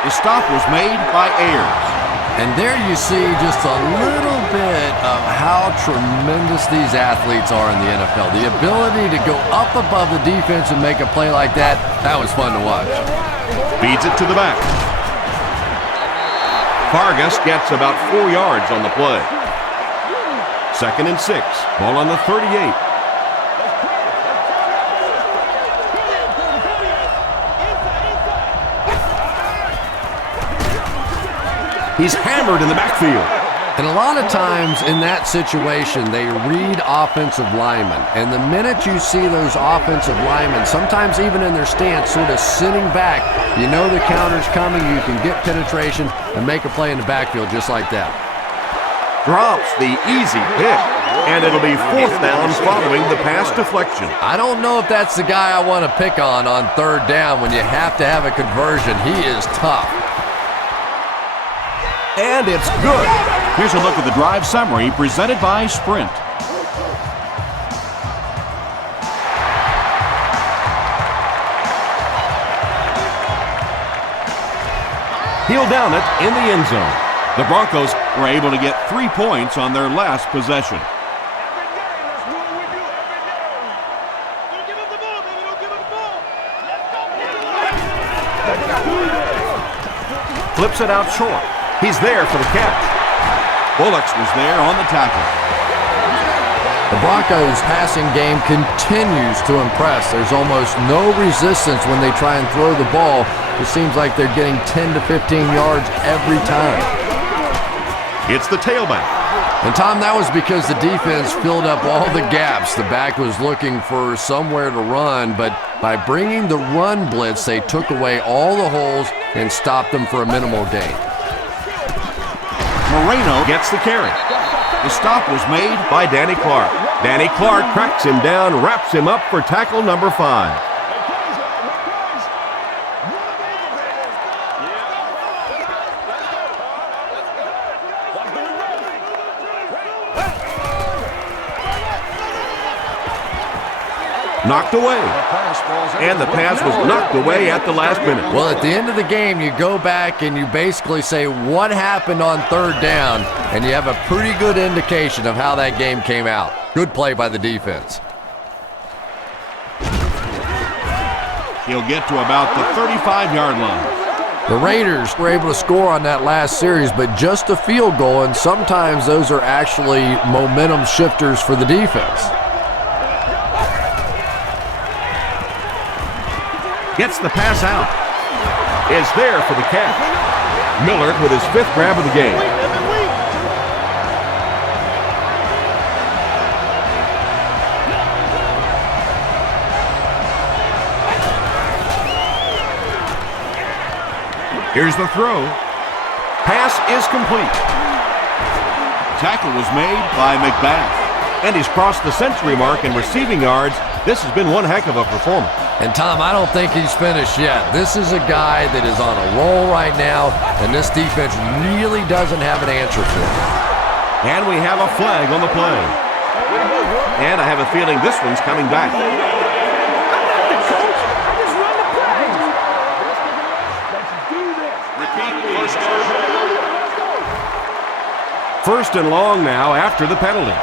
The stop was made by Ayers. And there you see just a little bit of how tremendous these athletes are in the NFL. The ability to go up above the defense and make a play like that, that was fun to watch. Feeds it to the back. Vargas gets about 4 yards on the play. 2nd and 6. Ball on the 38. He's hammered in the backfield. And a lot of times in that situation, they read offensive linemen. And the minute you see those offensive linemen, sometimes even in their stance, sort of sitting back, you know the counter's coming, you can get penetration and make a play in the backfield just like that. Drops the easy pick, and it'll be 4th down following the pass deflection. I don't know if that's the guy I want to pick on 3rd down when you have to have a conversion. He is tough. And it's good. Here's a look at the drive summary presented by Sprint. He'll down it in the end zone. The Broncos were able to get 3 points on their last possession. Flips it out short. He's there for the catch. Bullocks was there on the tackle. The Broncos' passing game continues to impress. There's almost no resistance when they try and throw the ball. It seems like they're getting 10 to 15 yards every time. It's the tailback. And Tom, that was because the defense filled up all the gaps. The back was looking for somewhere to run, but by bringing the run blitz, they took away all the holes and stopped them for a minimal gain. Moreno Gets the carry. The stop was made By Danny Clark. Danny Clark cracks him down, wraps him up for tackle number 5. Knocked away. And the pass was knocked away at the last minute. Well, at the end of the game, you go back and you basically say what happened on 3rd down, and you have a pretty good indication of how that game came out. Good play by the defense. He'll get to about the 35-yard line. The Raiders were able to score on that last series, but just a field goal, and sometimes those are actually momentum shifters for the defense. Gets the pass out. Is there for the catch. Miller with his 5th grab of the game. Here's the throw. Pass is complete. Tackle was made by McBath. And he's crossed the century mark in receiving yards. This has been one heck of a performance. And Tom, I don't think he's finished yet. This is a guy that is on a roll right now, and this defense really doesn't have an answer for him. And we have a flag on the play. And I have a feeling this one's coming back. I'm not the coach. I just run the play. Let's do this. Repeat First and long now after the penalty.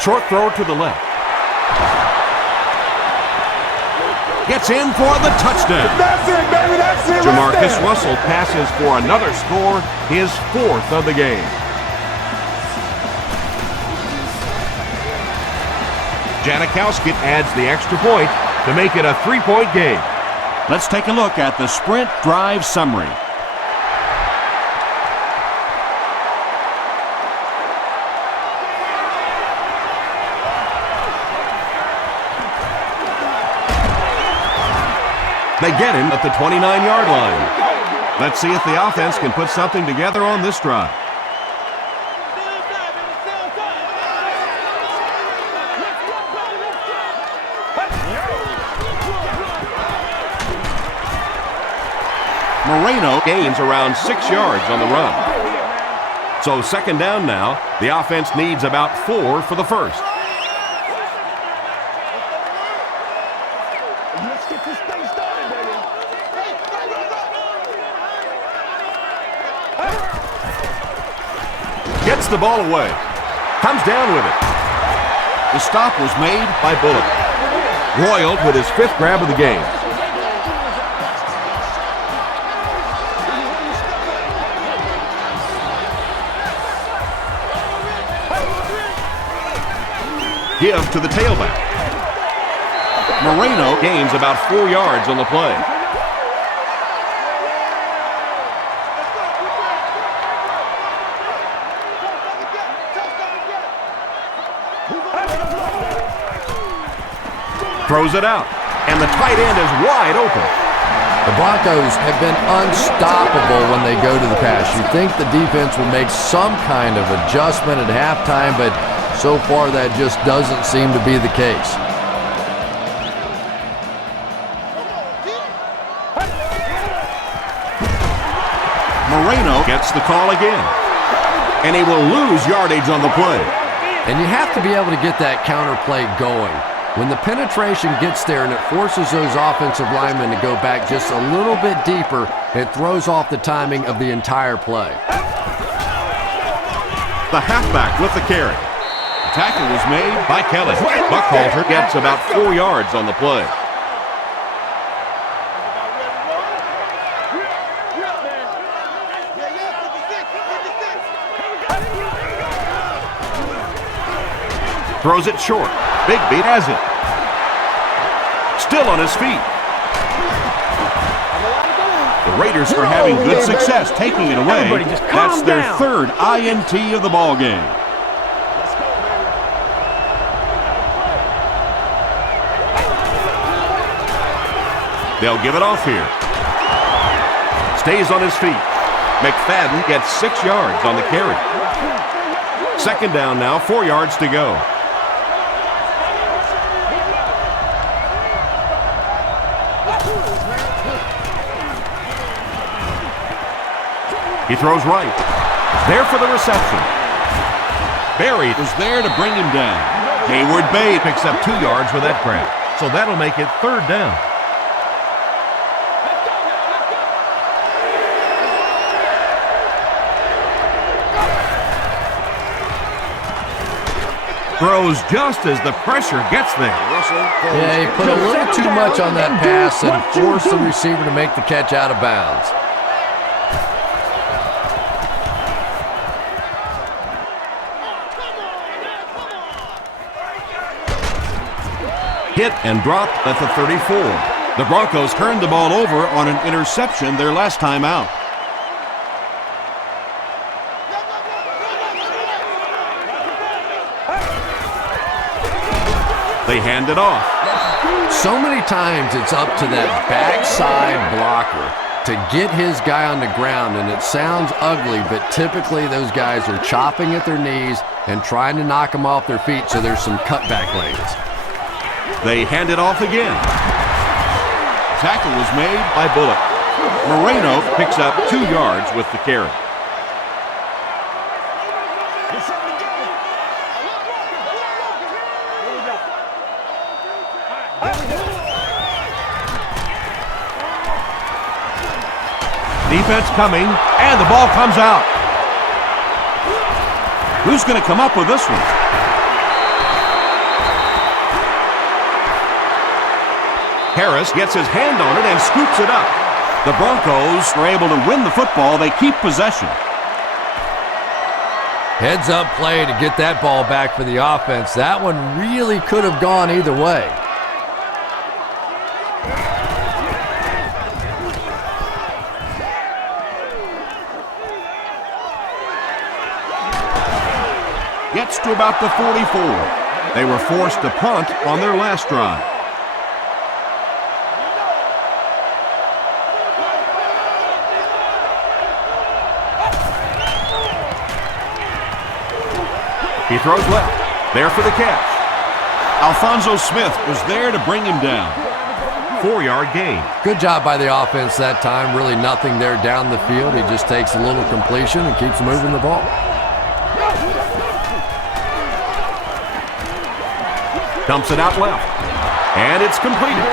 Short throw to the left. Gets in for the touchdown. That's it, baby. That's it. Jamarcus Russell passes for another score, his 4th of the game. Janikowski adds the extra point to make it a 3-point game. Let's take a look at the sprint drive summary. They get him at the 29-yard line. Let's see if the offense can put something together on this drive. Moreno gains around 6 yards on the run. So 2nd down now. The offense needs about 4 for the first. Let's get this thing started, baby. Gets the ball away. Comes down with it. The stop was made by Bullock. Royal with his 5th grab of the game. Give to the tailback. Moreno gains about 4 yards on the play. Throws it out, and the tight end is wide open. The Broncos have been unstoppable when they go to the pass. You think the defense will make some kind of adjustment at halftime, but so far that just doesn't seem to be the case. Moreno gets the call again, and he will lose yardage on the play. And you have to be able to get that counter play going. When the penetration gets there and it forces those offensive linemen to go back just a little bit deeper, it throws off the timing of the entire play. The halfback with the carry. The tackle was made by Kelly. Buckhalter gets about 4 yards on the play. Throws it short. Bigby has it. Still on his feet. The Raiders are having good success taking it away. That's their 3rd INT of the ball game. They'll give it off here. Stays on his feet. McFadden gets 6 yards on the carry. 2nd down now, 4 yards to go. He throws right. There for the reception. Berry was there to bring him down. Hayward Bay picks up 2 yards with that grab. So that'll make it 3rd down. Throws just as the pressure gets there. Yeah, he put a little too much on that pass and forced the receiver to make the catch out of bounds. Hit and dropped at the 34. The Broncos turned the ball over on an interception their last time out. They hand it off. So many times it's up to that backside blocker to get his guy on the ground, and it sounds ugly, but typically those guys are chopping at their knees and trying to knock them off their feet, so there's some cutback lanes. They hand it off again. Tackle was made by Bullock. Moreno picks up 2 yards with the carry. Defense coming, and the ball comes out. Who's going to come up with this one? Harris gets his hand on it and scoops it up. The Broncos are able to win the football. They keep possession. Heads up play to get that ball back for the offense. That one really could have gone either way. Gets to about the 44. They were forced to punt on their last drive. He throws left. There for the catch. Alphonso Smith was there to bring him down. 4-yard gain. Good job by the offense that time. Really nothing there down the field. He just takes a little completion and keeps moving the ball. Dumps it out left. And it's completed.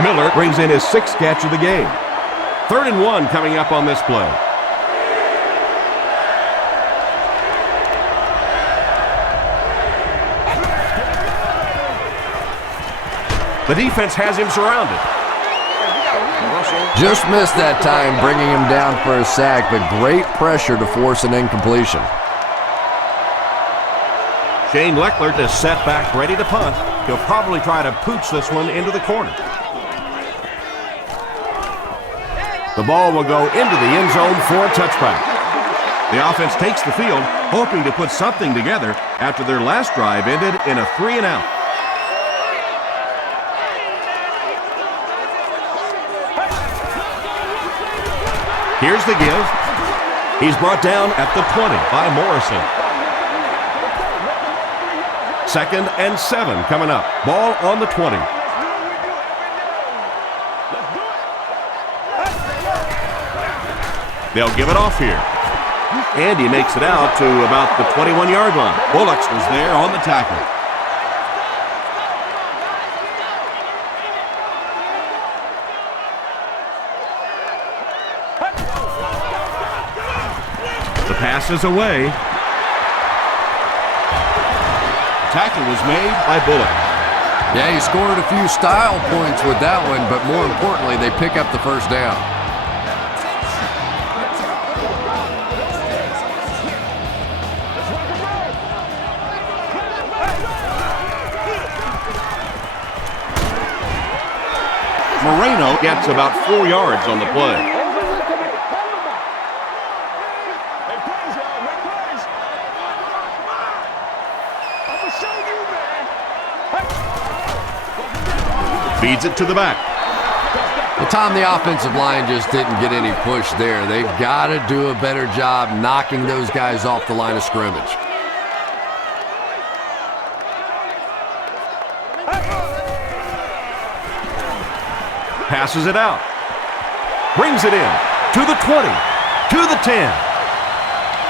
Miller brings in his 6th catch of the game. 3rd and 1 coming up on this play. The defense has him surrounded. Just missed that time, bringing him down for a sack, but great pressure to force an incompletion. Shane Leckler is set back, ready to punt. He'll probably try to pooch this one into the corner. The ball will go into the end zone for a touchback. The offense takes the field, hoping to put something together after their last drive ended in a 3-and-out. Here's the give. He's brought down at the 20 by Morrison. 2nd and 7 coming up. Ball on the 20. They'll give it off here. And he makes it out to about the 21-yard line. Bullocks was there on the tackle. The pass is away. Tackle was made by Bullock. Yeah, he scored a few style points with that one, but more importantly, they pick up the first down. Moreno gets about 4 yards on the play. Feeds it to the back. Well, Tom, the offensive line just didn't get any push there. They've got to do a better job knocking those guys off the line of scrimmage. Passes it out. Brings it in. To the 20. To the 10.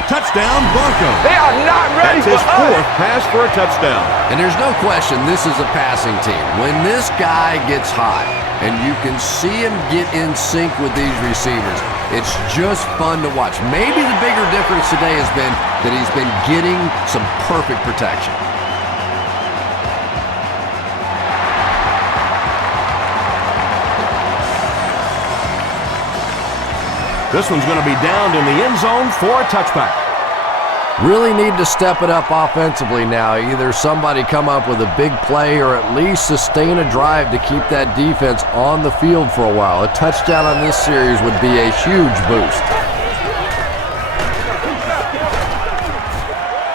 Touchdown, Broncos. They are not ready That's for his 4th pass for a touchdown. And there's no question this is a passing team. When this guy gets hot and you can see him get in sync with these receivers, it's just fun to watch. Maybe the bigger difference today has been that he's been getting some perfect protection. This one's going to be downed in the end zone for a touchback. Really need to step it up offensively now. Either somebody come up with a big play or at least sustain a drive to keep that defense on the field for a while. A touchdown on this series would be a huge boost.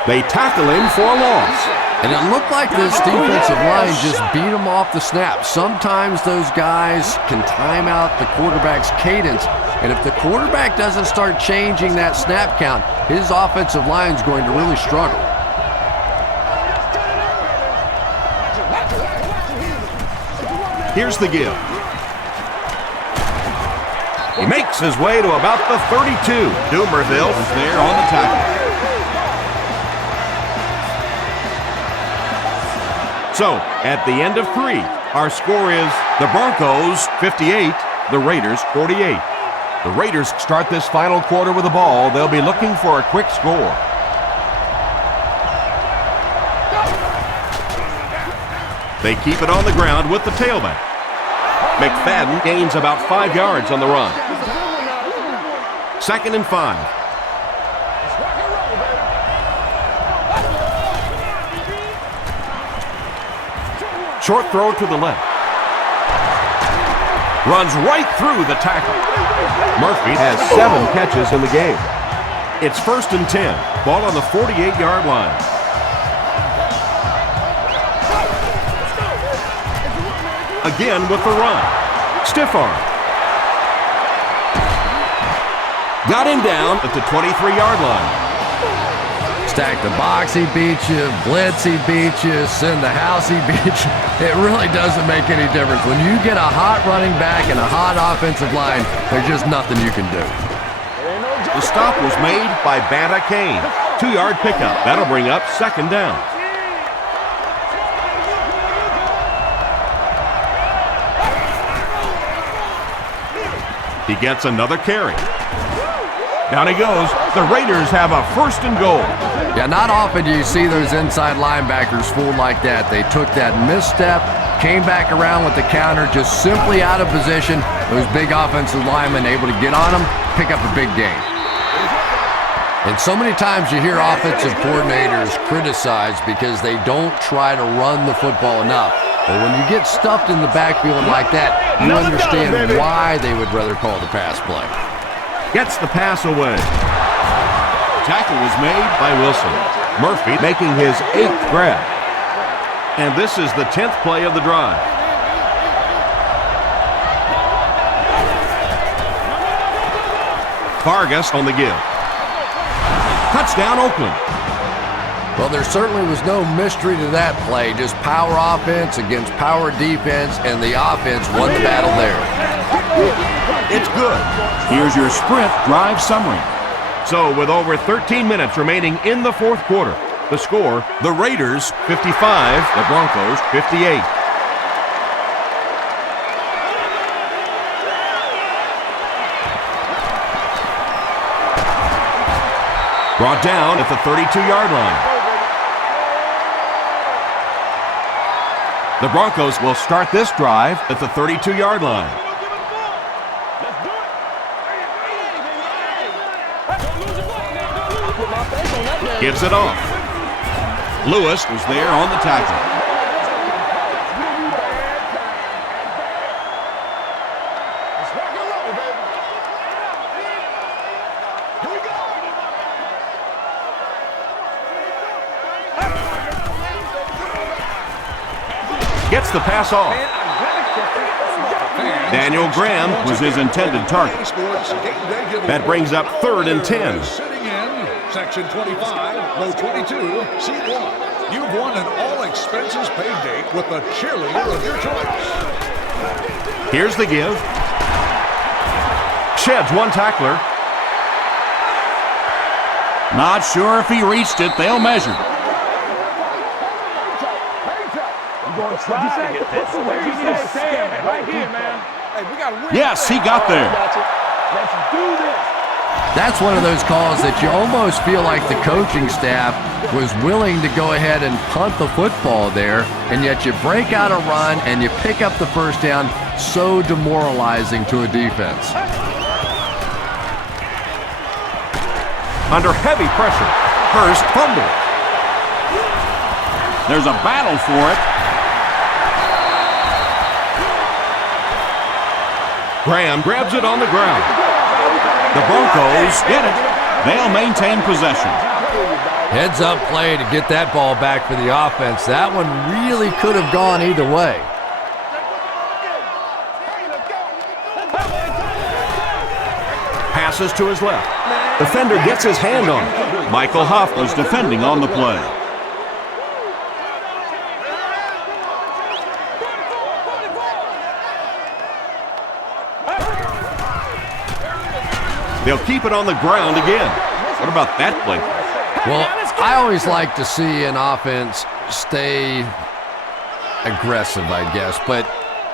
They tackle him for a loss. And it looked like this defensive line just beat him off the snap. Sometimes those guys can time out the quarterback's cadence, and if the quarterback doesn't start changing that snap count, his offensive line's going to really struggle. Here's the give. He makes his way to about the 32. Dumerville Was there on the tackle. So, at the end of 3, our score is the Broncos 58, the Raiders 48. The Raiders start this final quarter with the ball. They'll be looking for a quick score. They keep it on the ground with the tailback. McFadden gains about 5 yards on the run. 2nd and 5. Short throw to the left. Runs right through the tackle. Murphy has 7 catches in the game. It's 1st and 10. Ball on the 48-yard line. Again with the run. Stiff arm. Got him down at the 23-yard line. Stack the box, he beat you. Blitz, he beat you. Send the house, he beat you. It really doesn't make any difference. When you get a hot running back and a hot offensive line, there's just nothing you can do. The stop was made by Banta Kane. 2-yard pickup. That'll bring up 2nd down. He gets another carry. Down he goes. The Raiders have a 1st and goal. Yeah, not often do you see those inside linebackers fooled like that. They took that misstep, came back around with the counter, just simply out of position. Those big offensive linemen able to get on them, pick up a big gain. And so many times you hear offensive coordinators criticized because they don't try to run the football enough. But when you get stuffed in the backfield like that, you understand why they would rather call the pass play. Gets the pass away. Tackle was made by Wilson. Murphy making his 8th grab. And this is the 10th play of the drive. Vargas on the give. Touchdown, Oakland. Well, there certainly was no mystery to that play. Just power offense against power defense, and the offense won the battle there. It's good. Here's your sprint drive summary. So with over 13 minutes remaining in the 4th quarter, the score, the Raiders 55, the Broncos 58. Brought down at the 32-yard line. The Broncos will start this drive at the 32-yard line. Gives it off. Lewis was there on the tackle. Gets the pass off. Daniel Graham was his intended target. That brings up 3rd and 10. Section 25, row 22, seat 1. You've won an all-expenses-paid date with the cheerleader of your choice. Here's the give. Sheds one tackler. Not sure if he reached it. They'll measure. Yes, he got there. Let's do this. That's one of those calls that you almost feel like the coaching staff was willing to go ahead and punt the football there, and yet you break out a run and you pick up the 1st down. So demoralizing to a defense. Under heavy pressure, Hurst fumbles. There's a battle for it. Graham grabs it on the ground. The Broncos get it. They'll maintain possession. Heads up play to get that ball back for the offense. That one really could have gone either way. Passes to his left. Defender gets his hand on it. Michael Huff was defending on the play. They'll keep it on the ground again. What about that play? Well, I always like to see an offense stay aggressive, I guess. But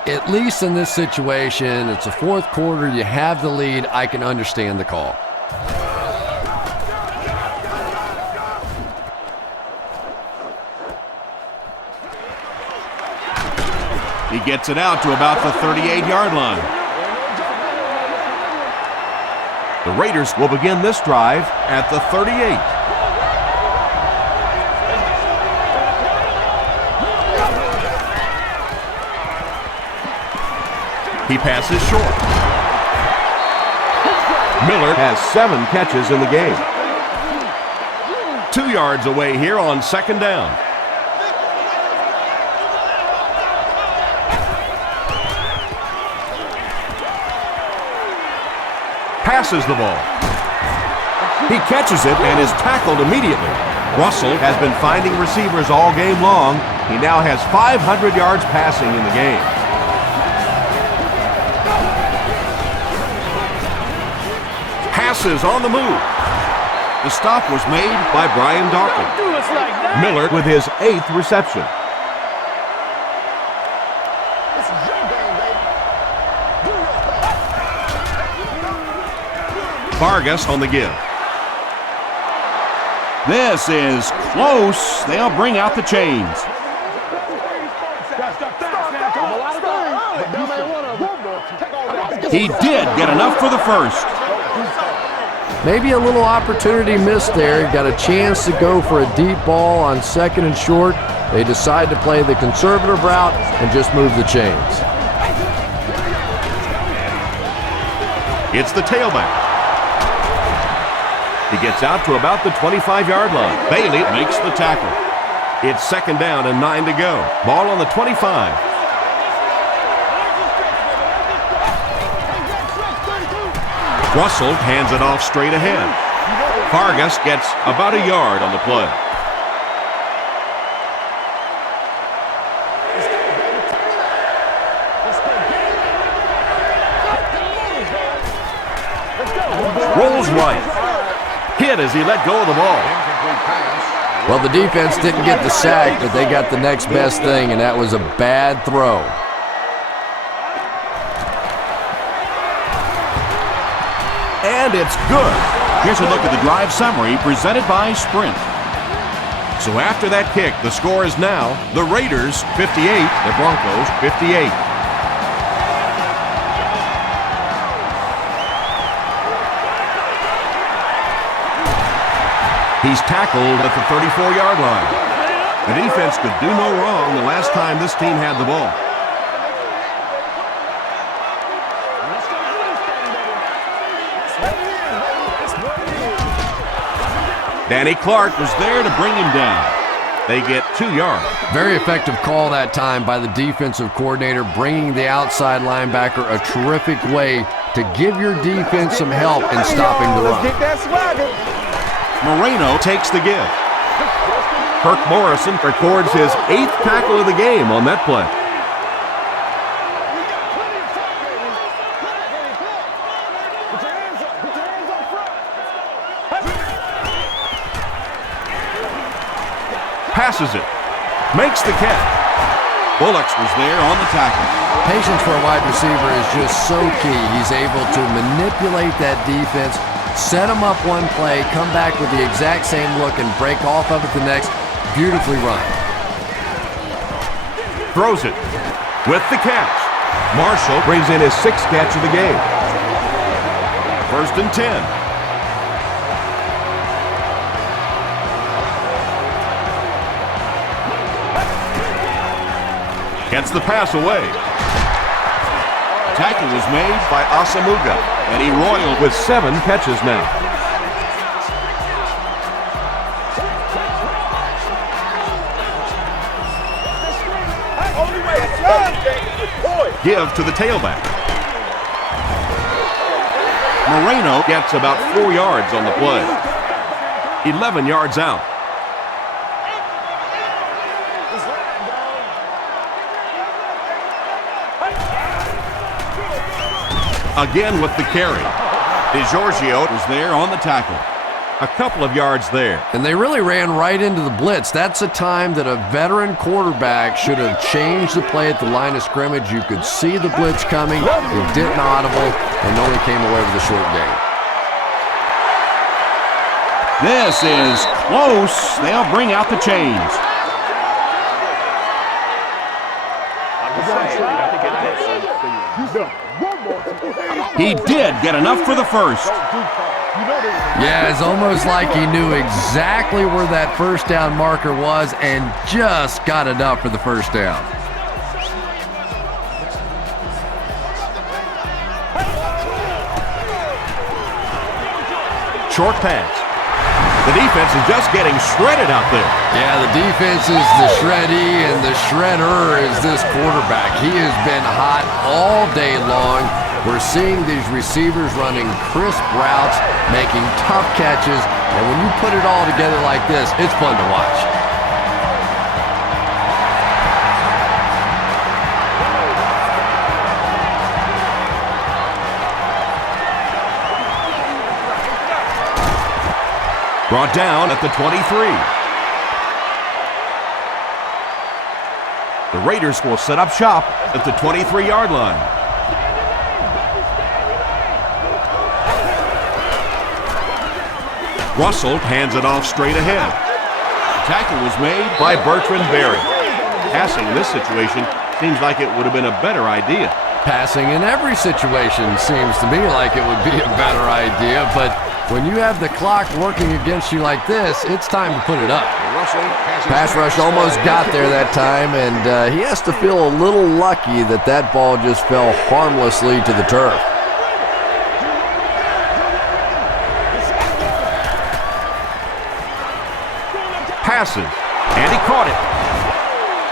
at least in this situation, it's the 4th quarter. You have the lead. I can understand the call. He gets it out to about the 38-yard line. The Raiders will begin this drive at the 38. He passes short. Miller has 7 catches in the game. 2 yards away here on 2nd down. Passes the ball. He catches it and is tackled immediately. Russell has been finding receivers all game long. He now has 500 yards passing in the game. Passes on the move. The stop was made By Brian Dawkins. Do us like that. Miller with his 8th reception. Vargas on the give. This is close. They'll bring out the chains. He did get enough for the first. Maybe a little opportunity missed there. Got a chance to go for a deep ball on 2nd and short. They decide to play the conservative route and just move the chains. It's the tailback. He gets out to about the 25-yard line. Bailey makes the tackle. It's 2nd down and 9 to go. Ball on the 25. Russell hands it off straight ahead. Vargas gets about a yard on the play. Rolls right. Hit as he let go of the ball. Well, the defense didn't get the sack, but they got the next best thing, and that was a bad throw. And it's good. Here's a look at the drive summary presented by Sprint. So after that kick, the score is now the Raiders 58, the Broncos 58. He's tackled at the 34-yard line. The defense could do no wrong the last time this team had the ball. Danny Clark was there to bring him down. They get 2 yards. Very effective call that time by the defensive coordinator, bringing the outside linebacker a terrific way to give your defense some help in stopping the run. Get that swagger. Moreno takes the give. Kirk Morrison records his 8th tackle of the game on that play. Passes it. Makes the catch. Bullocks was there on the tackle. Patience for a wide receiver is just so key. He's able to manipulate that defense, set them up one play, come back with the exact same look, and break off of it the next. Beautifully run. Throws it with the catch. Marshall brings in his 6th catch of the game. 1st and 10. Gets the pass away. Tackle was made By Asamuga. and he roiled With 7 catches now. Give to the tailback. Moreno Gets about 4 yards on the play. 11 yards out. Again with the carry. DeGiorgio was there on the tackle. a couple of yards there. And they really ran right into the blitz. That's a time that a veteran quarterback should have changed the play at the line of scrimmage. You could see the blitz coming. It didn't audible and only came away with a short gain. This is close. They'll bring out the chains. He did get enough for the first. Yeah, it's almost like he knew exactly where that first down marker was and just got enough for the first down. Short pass. The defense is just getting shredded out there. Yeah, the defense is the shreddy, and the shredder is this quarterback. He has been hot all day long. We're seeing these receivers running crisp routes, making tough catches, and when you put it all together like this, it's fun to watch. Brought down at the 23. The Raiders will set up shop at the 23-yard line. Russell hands it off straight ahead. Tackle was made By Bertrand Berry. Passing in this situation seems like it would have been a better idea. Passing in every situation seems to me like it would be a better idea, but when you have the clock working against you like this, it's time to put it up. Pass rush almost got there that time, and he has to feel a little lucky that that ball just fell harmlessly to the turf. Passes, and he caught it.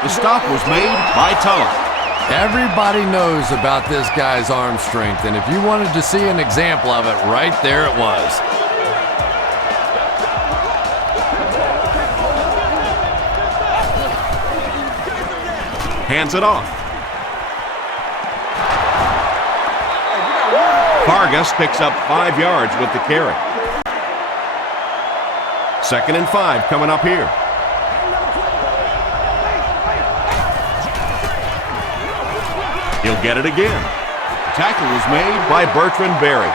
The stop was made by Tulloch. Everybody knows about this guy's arm strength, and if you wanted to see an example of it, right there it was. Hands it off. Vargas picks up 5 yards with the carry. 2nd and 5 coming up here. He'll get it again. Tackle was made By Bertrand Berry.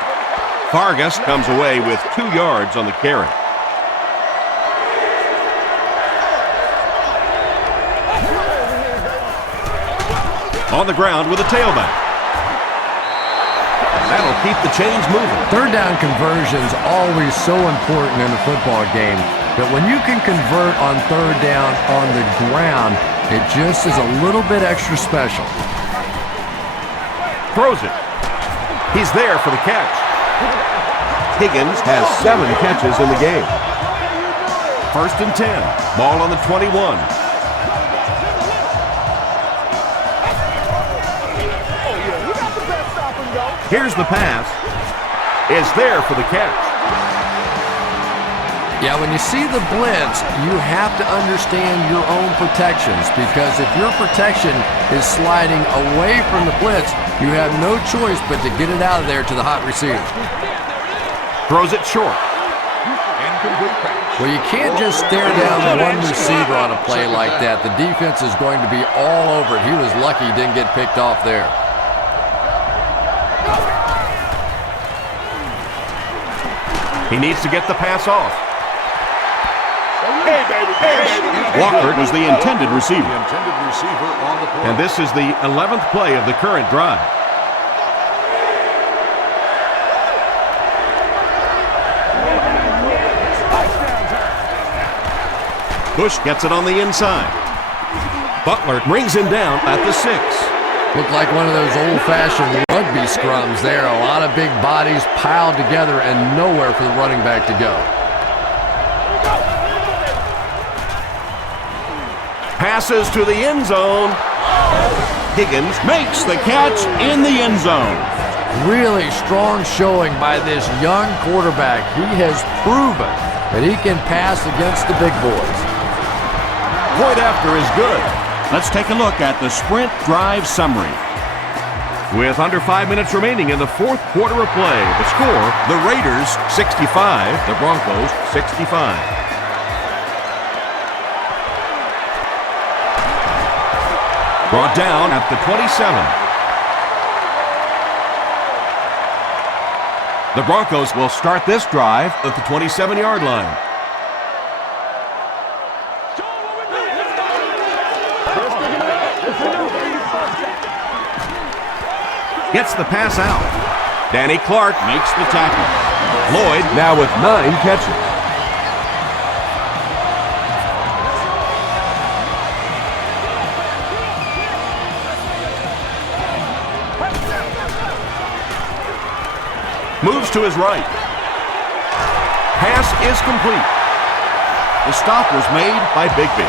Vargas comes away with 2 yards on the carry. On the ground with a tailback. That'll keep the chains moving. Third down conversion's always so important in a football game, but when you can convert on third down on the ground, it just is a little bit extra special. Throws it. He's there for the catch. Higgins has 7 catches in the game. 1st and 10. Ball on the 21. Here's the pass. Is there for the catch. Yeah, when you see the blitz, you have to understand your own protections, because if your protection is sliding away from the blitz, you have no choice but to get it out of there to the hot receiver. Throws it short. Well, you can't just stare down one receiver on a play like that. The defense is going to be all over it. He was lucky he didn't get picked off there. He needs to get the pass off. Walker was the intended receiver. And this is the 11th play of the current drive. Bush gets it on the inside. Butler brings him down at the 6. Looked like one of those old-fashioned rugby scrums there. A lot of big bodies piled together and nowhere for the running back to go. Passes to the end zone. Higgins Makes the catch in the end zone. Really strong showing by this young quarterback. He has proven that he can pass against the big boys. Point after is good. Let's take a look at the sprint drive summary. With under 5 minutes remaining in the 4th quarter of play, the score, the Raiders 65, the Broncos 65. Brought down at the 27. The Broncos will start this drive at the 27-yard line. Gets the pass out. Danny Clark Makes the tackle. Lloyd now with 9 catches. Moves to his right. Pass is complete. The stop was made by Bigby.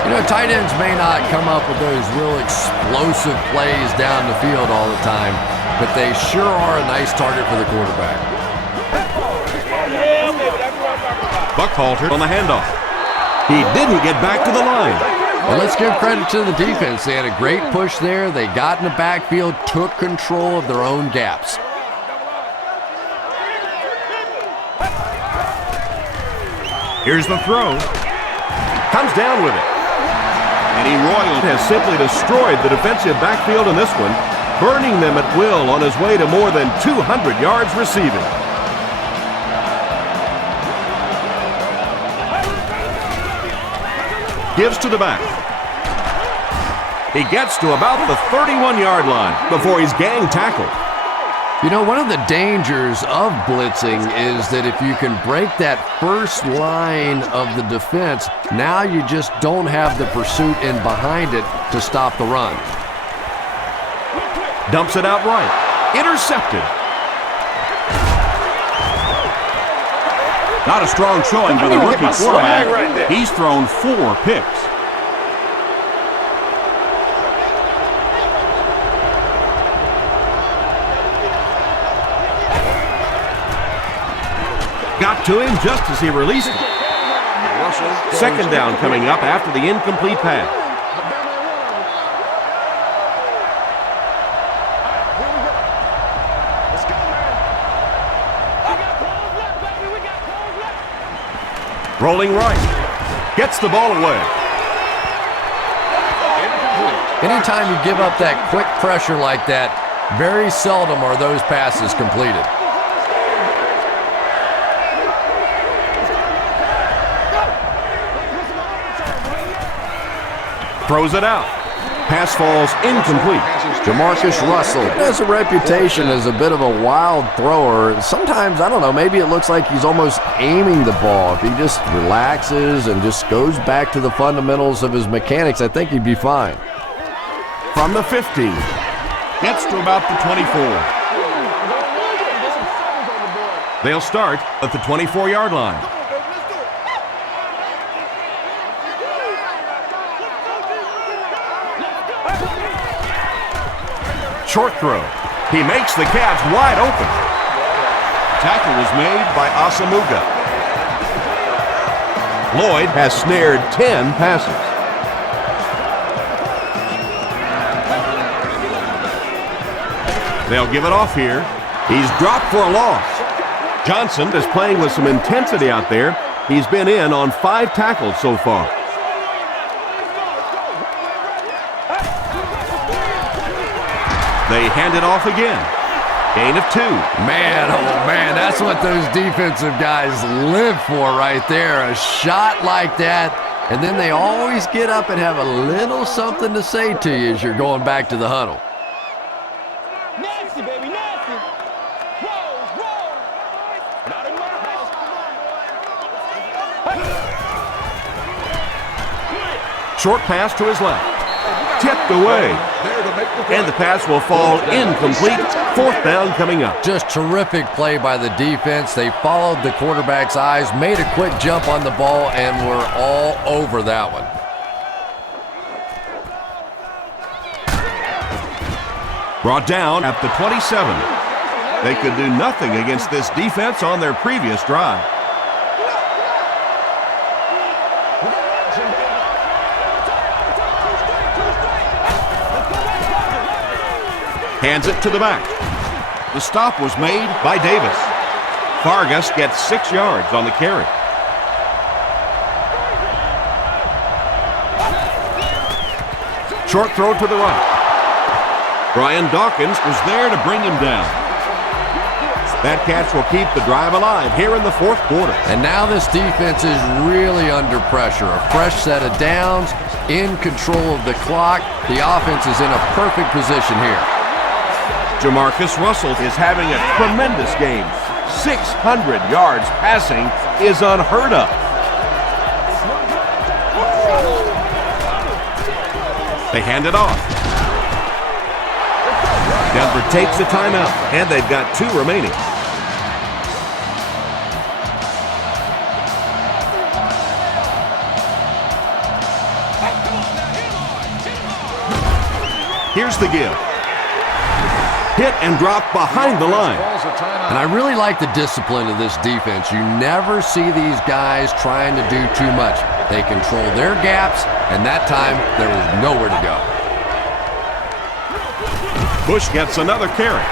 You know, tight ends may not come up with those real explosive plays down the field all the time, but they sure are a nice target for the quarterback. Buckhalter on the handoff. He didn't get back to the line. Well, let's give credit to the defense. They had a great push there. They got in the backfield, took control of their own gaps. Here's the throw. Comes down with it. Eddie Royal has simply destroyed the defensive backfield in this one, burning them at will on his way to more than 200 yards receiving. Gives to the back. He gets to about the 31-yard line before he's gang tackled. You know, one of the dangers of blitzing is that if you can break that first line of the defense, now you just don't have the pursuit in behind it to stop the run. Dumps it out right. Intercepted. Not a strong showing by the rookie quarterback. He's thrown 4 picks. Got to him just as he released it. Second down coming up after the incomplete pass. Rolling right. Gets the ball away. Anytime you give up that quick pressure like that, very seldom are those passes completed. Throws it out. Pass falls incomplete. Jamarcus Russell has a reputation as a bit of a wild thrower. Sometimes, I don't know, maybe it looks like he's almost aiming the ball. If he just relaxes and just goes back to the fundamentals of his mechanics, I think he'd be fine. From the 15. Gets to about the 24. They'll start at the 24-yard line. Short throw. He makes the catch wide open. Tackle was made by Asamuga. Lloyd has snared 10 passes. They'll give it off here. He's dropped for a loss. Johnson is playing with some intensity out there. He's been in on 5 tackles so far. They hand it off again. Gain of 2. Man, oh man, that's what those defensive guys live for right there. A shot like that, and then they always get up and have a little something to say to you as you're going back to the huddle. Nasty, baby, nasty. Roll, roll. Not in my house. Short pass to his left. Tipped away. And the pass will fall incomplete. 4th down coming up. Just terrific play by the defense. They followed the quarterback's eyes, made a quick jump on the ball, and were all over that one. Brought down at the 27. They could do nothing against this defense on their previous drive. Hands it to the back. The stop was made By Davis. Vargas gets 6 yards on the carry. Short throw to the right. Brian Dawkins was there to bring him down. That catch will keep the drive alive here in the 4th quarter. And now this defense is really under pressure. A fresh set of downs, in control of the clock. The offense is in a perfect position here. Jamarcus Russell is having a tremendous game. 600 yards passing is unheard of. They hand it off. Denver takes a timeout, and they've got 2 remaining. Here's the give. Hit and drop behind the line. And I really like the discipline of this defense. You never see these guys trying to do too much. They control their gaps, and that time there was nowhere to go. Bush gets another carry.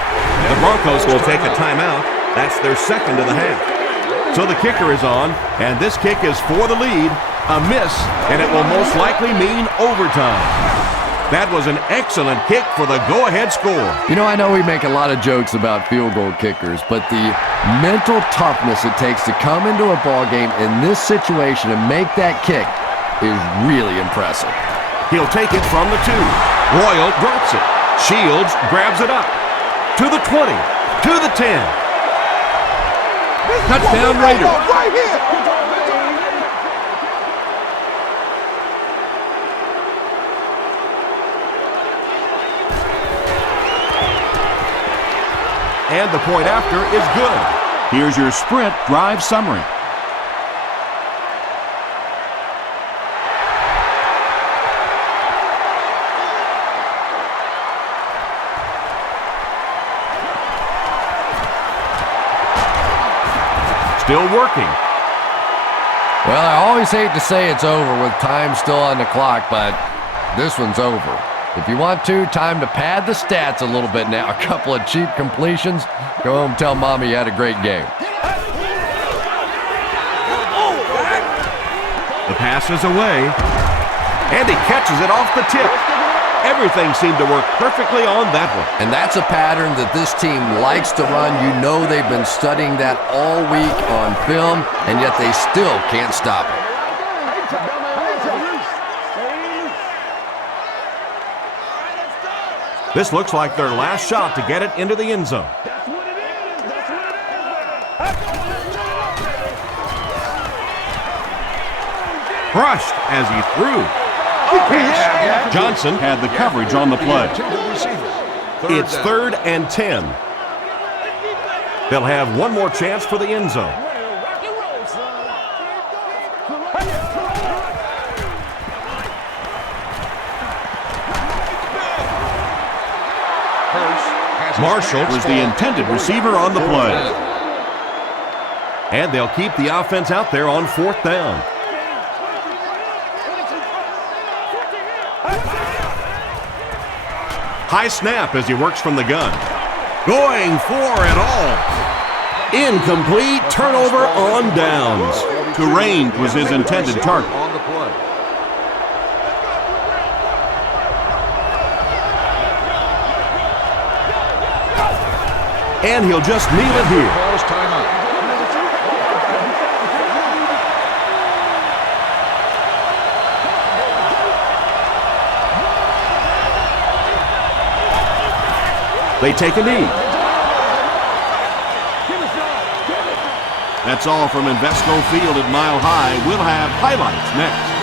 The Broncos will take a timeout. That's their second of the half. So the kicker is on, and this kick is for the lead. A miss, and it will most likely mean overtime. That was an excellent kick for the go-ahead score. You know, I know we make a lot of jokes about field goal kickers, but the mental toughness it takes to come into a ball game in this situation and make that kick is really impressive. He'll take it from the 2. Royal drops it. Shields grabs it up. To the 20. To the 10. Touchdown Raiders. Right here. And the point after is good. Here's your sprint drive summary. Still working. Well, I always hate to say it's over with time still on the clock, but this one's over. If you want to, time to pad the stats a little bit now. A couple of cheap completions. Go home and tell Mommy you had a great game. The pass is away. And he catches it off the tip. Everything seemed to work perfectly on that one. And that's a pattern that this team likes to run. You know they've been studying that all week on film, and yet they still can't stop it. This looks like their last shot to get it into the end zone. Crushed as he threw. Johnson Had the coverage on the play. It's 3rd and 10. They'll have one more chance for the end zone. Marshall Was the intended receiver on the play. And they'll keep the offense out there on 4th down. High snap as he works from the gun. Going for it all. Incomplete, turnover on downs. Terrain was his intended target. On the play. And he'll just kneel it here. Calls timeout. They take a knee. That's all from Invesco Field at Mile High. We'll have highlights next.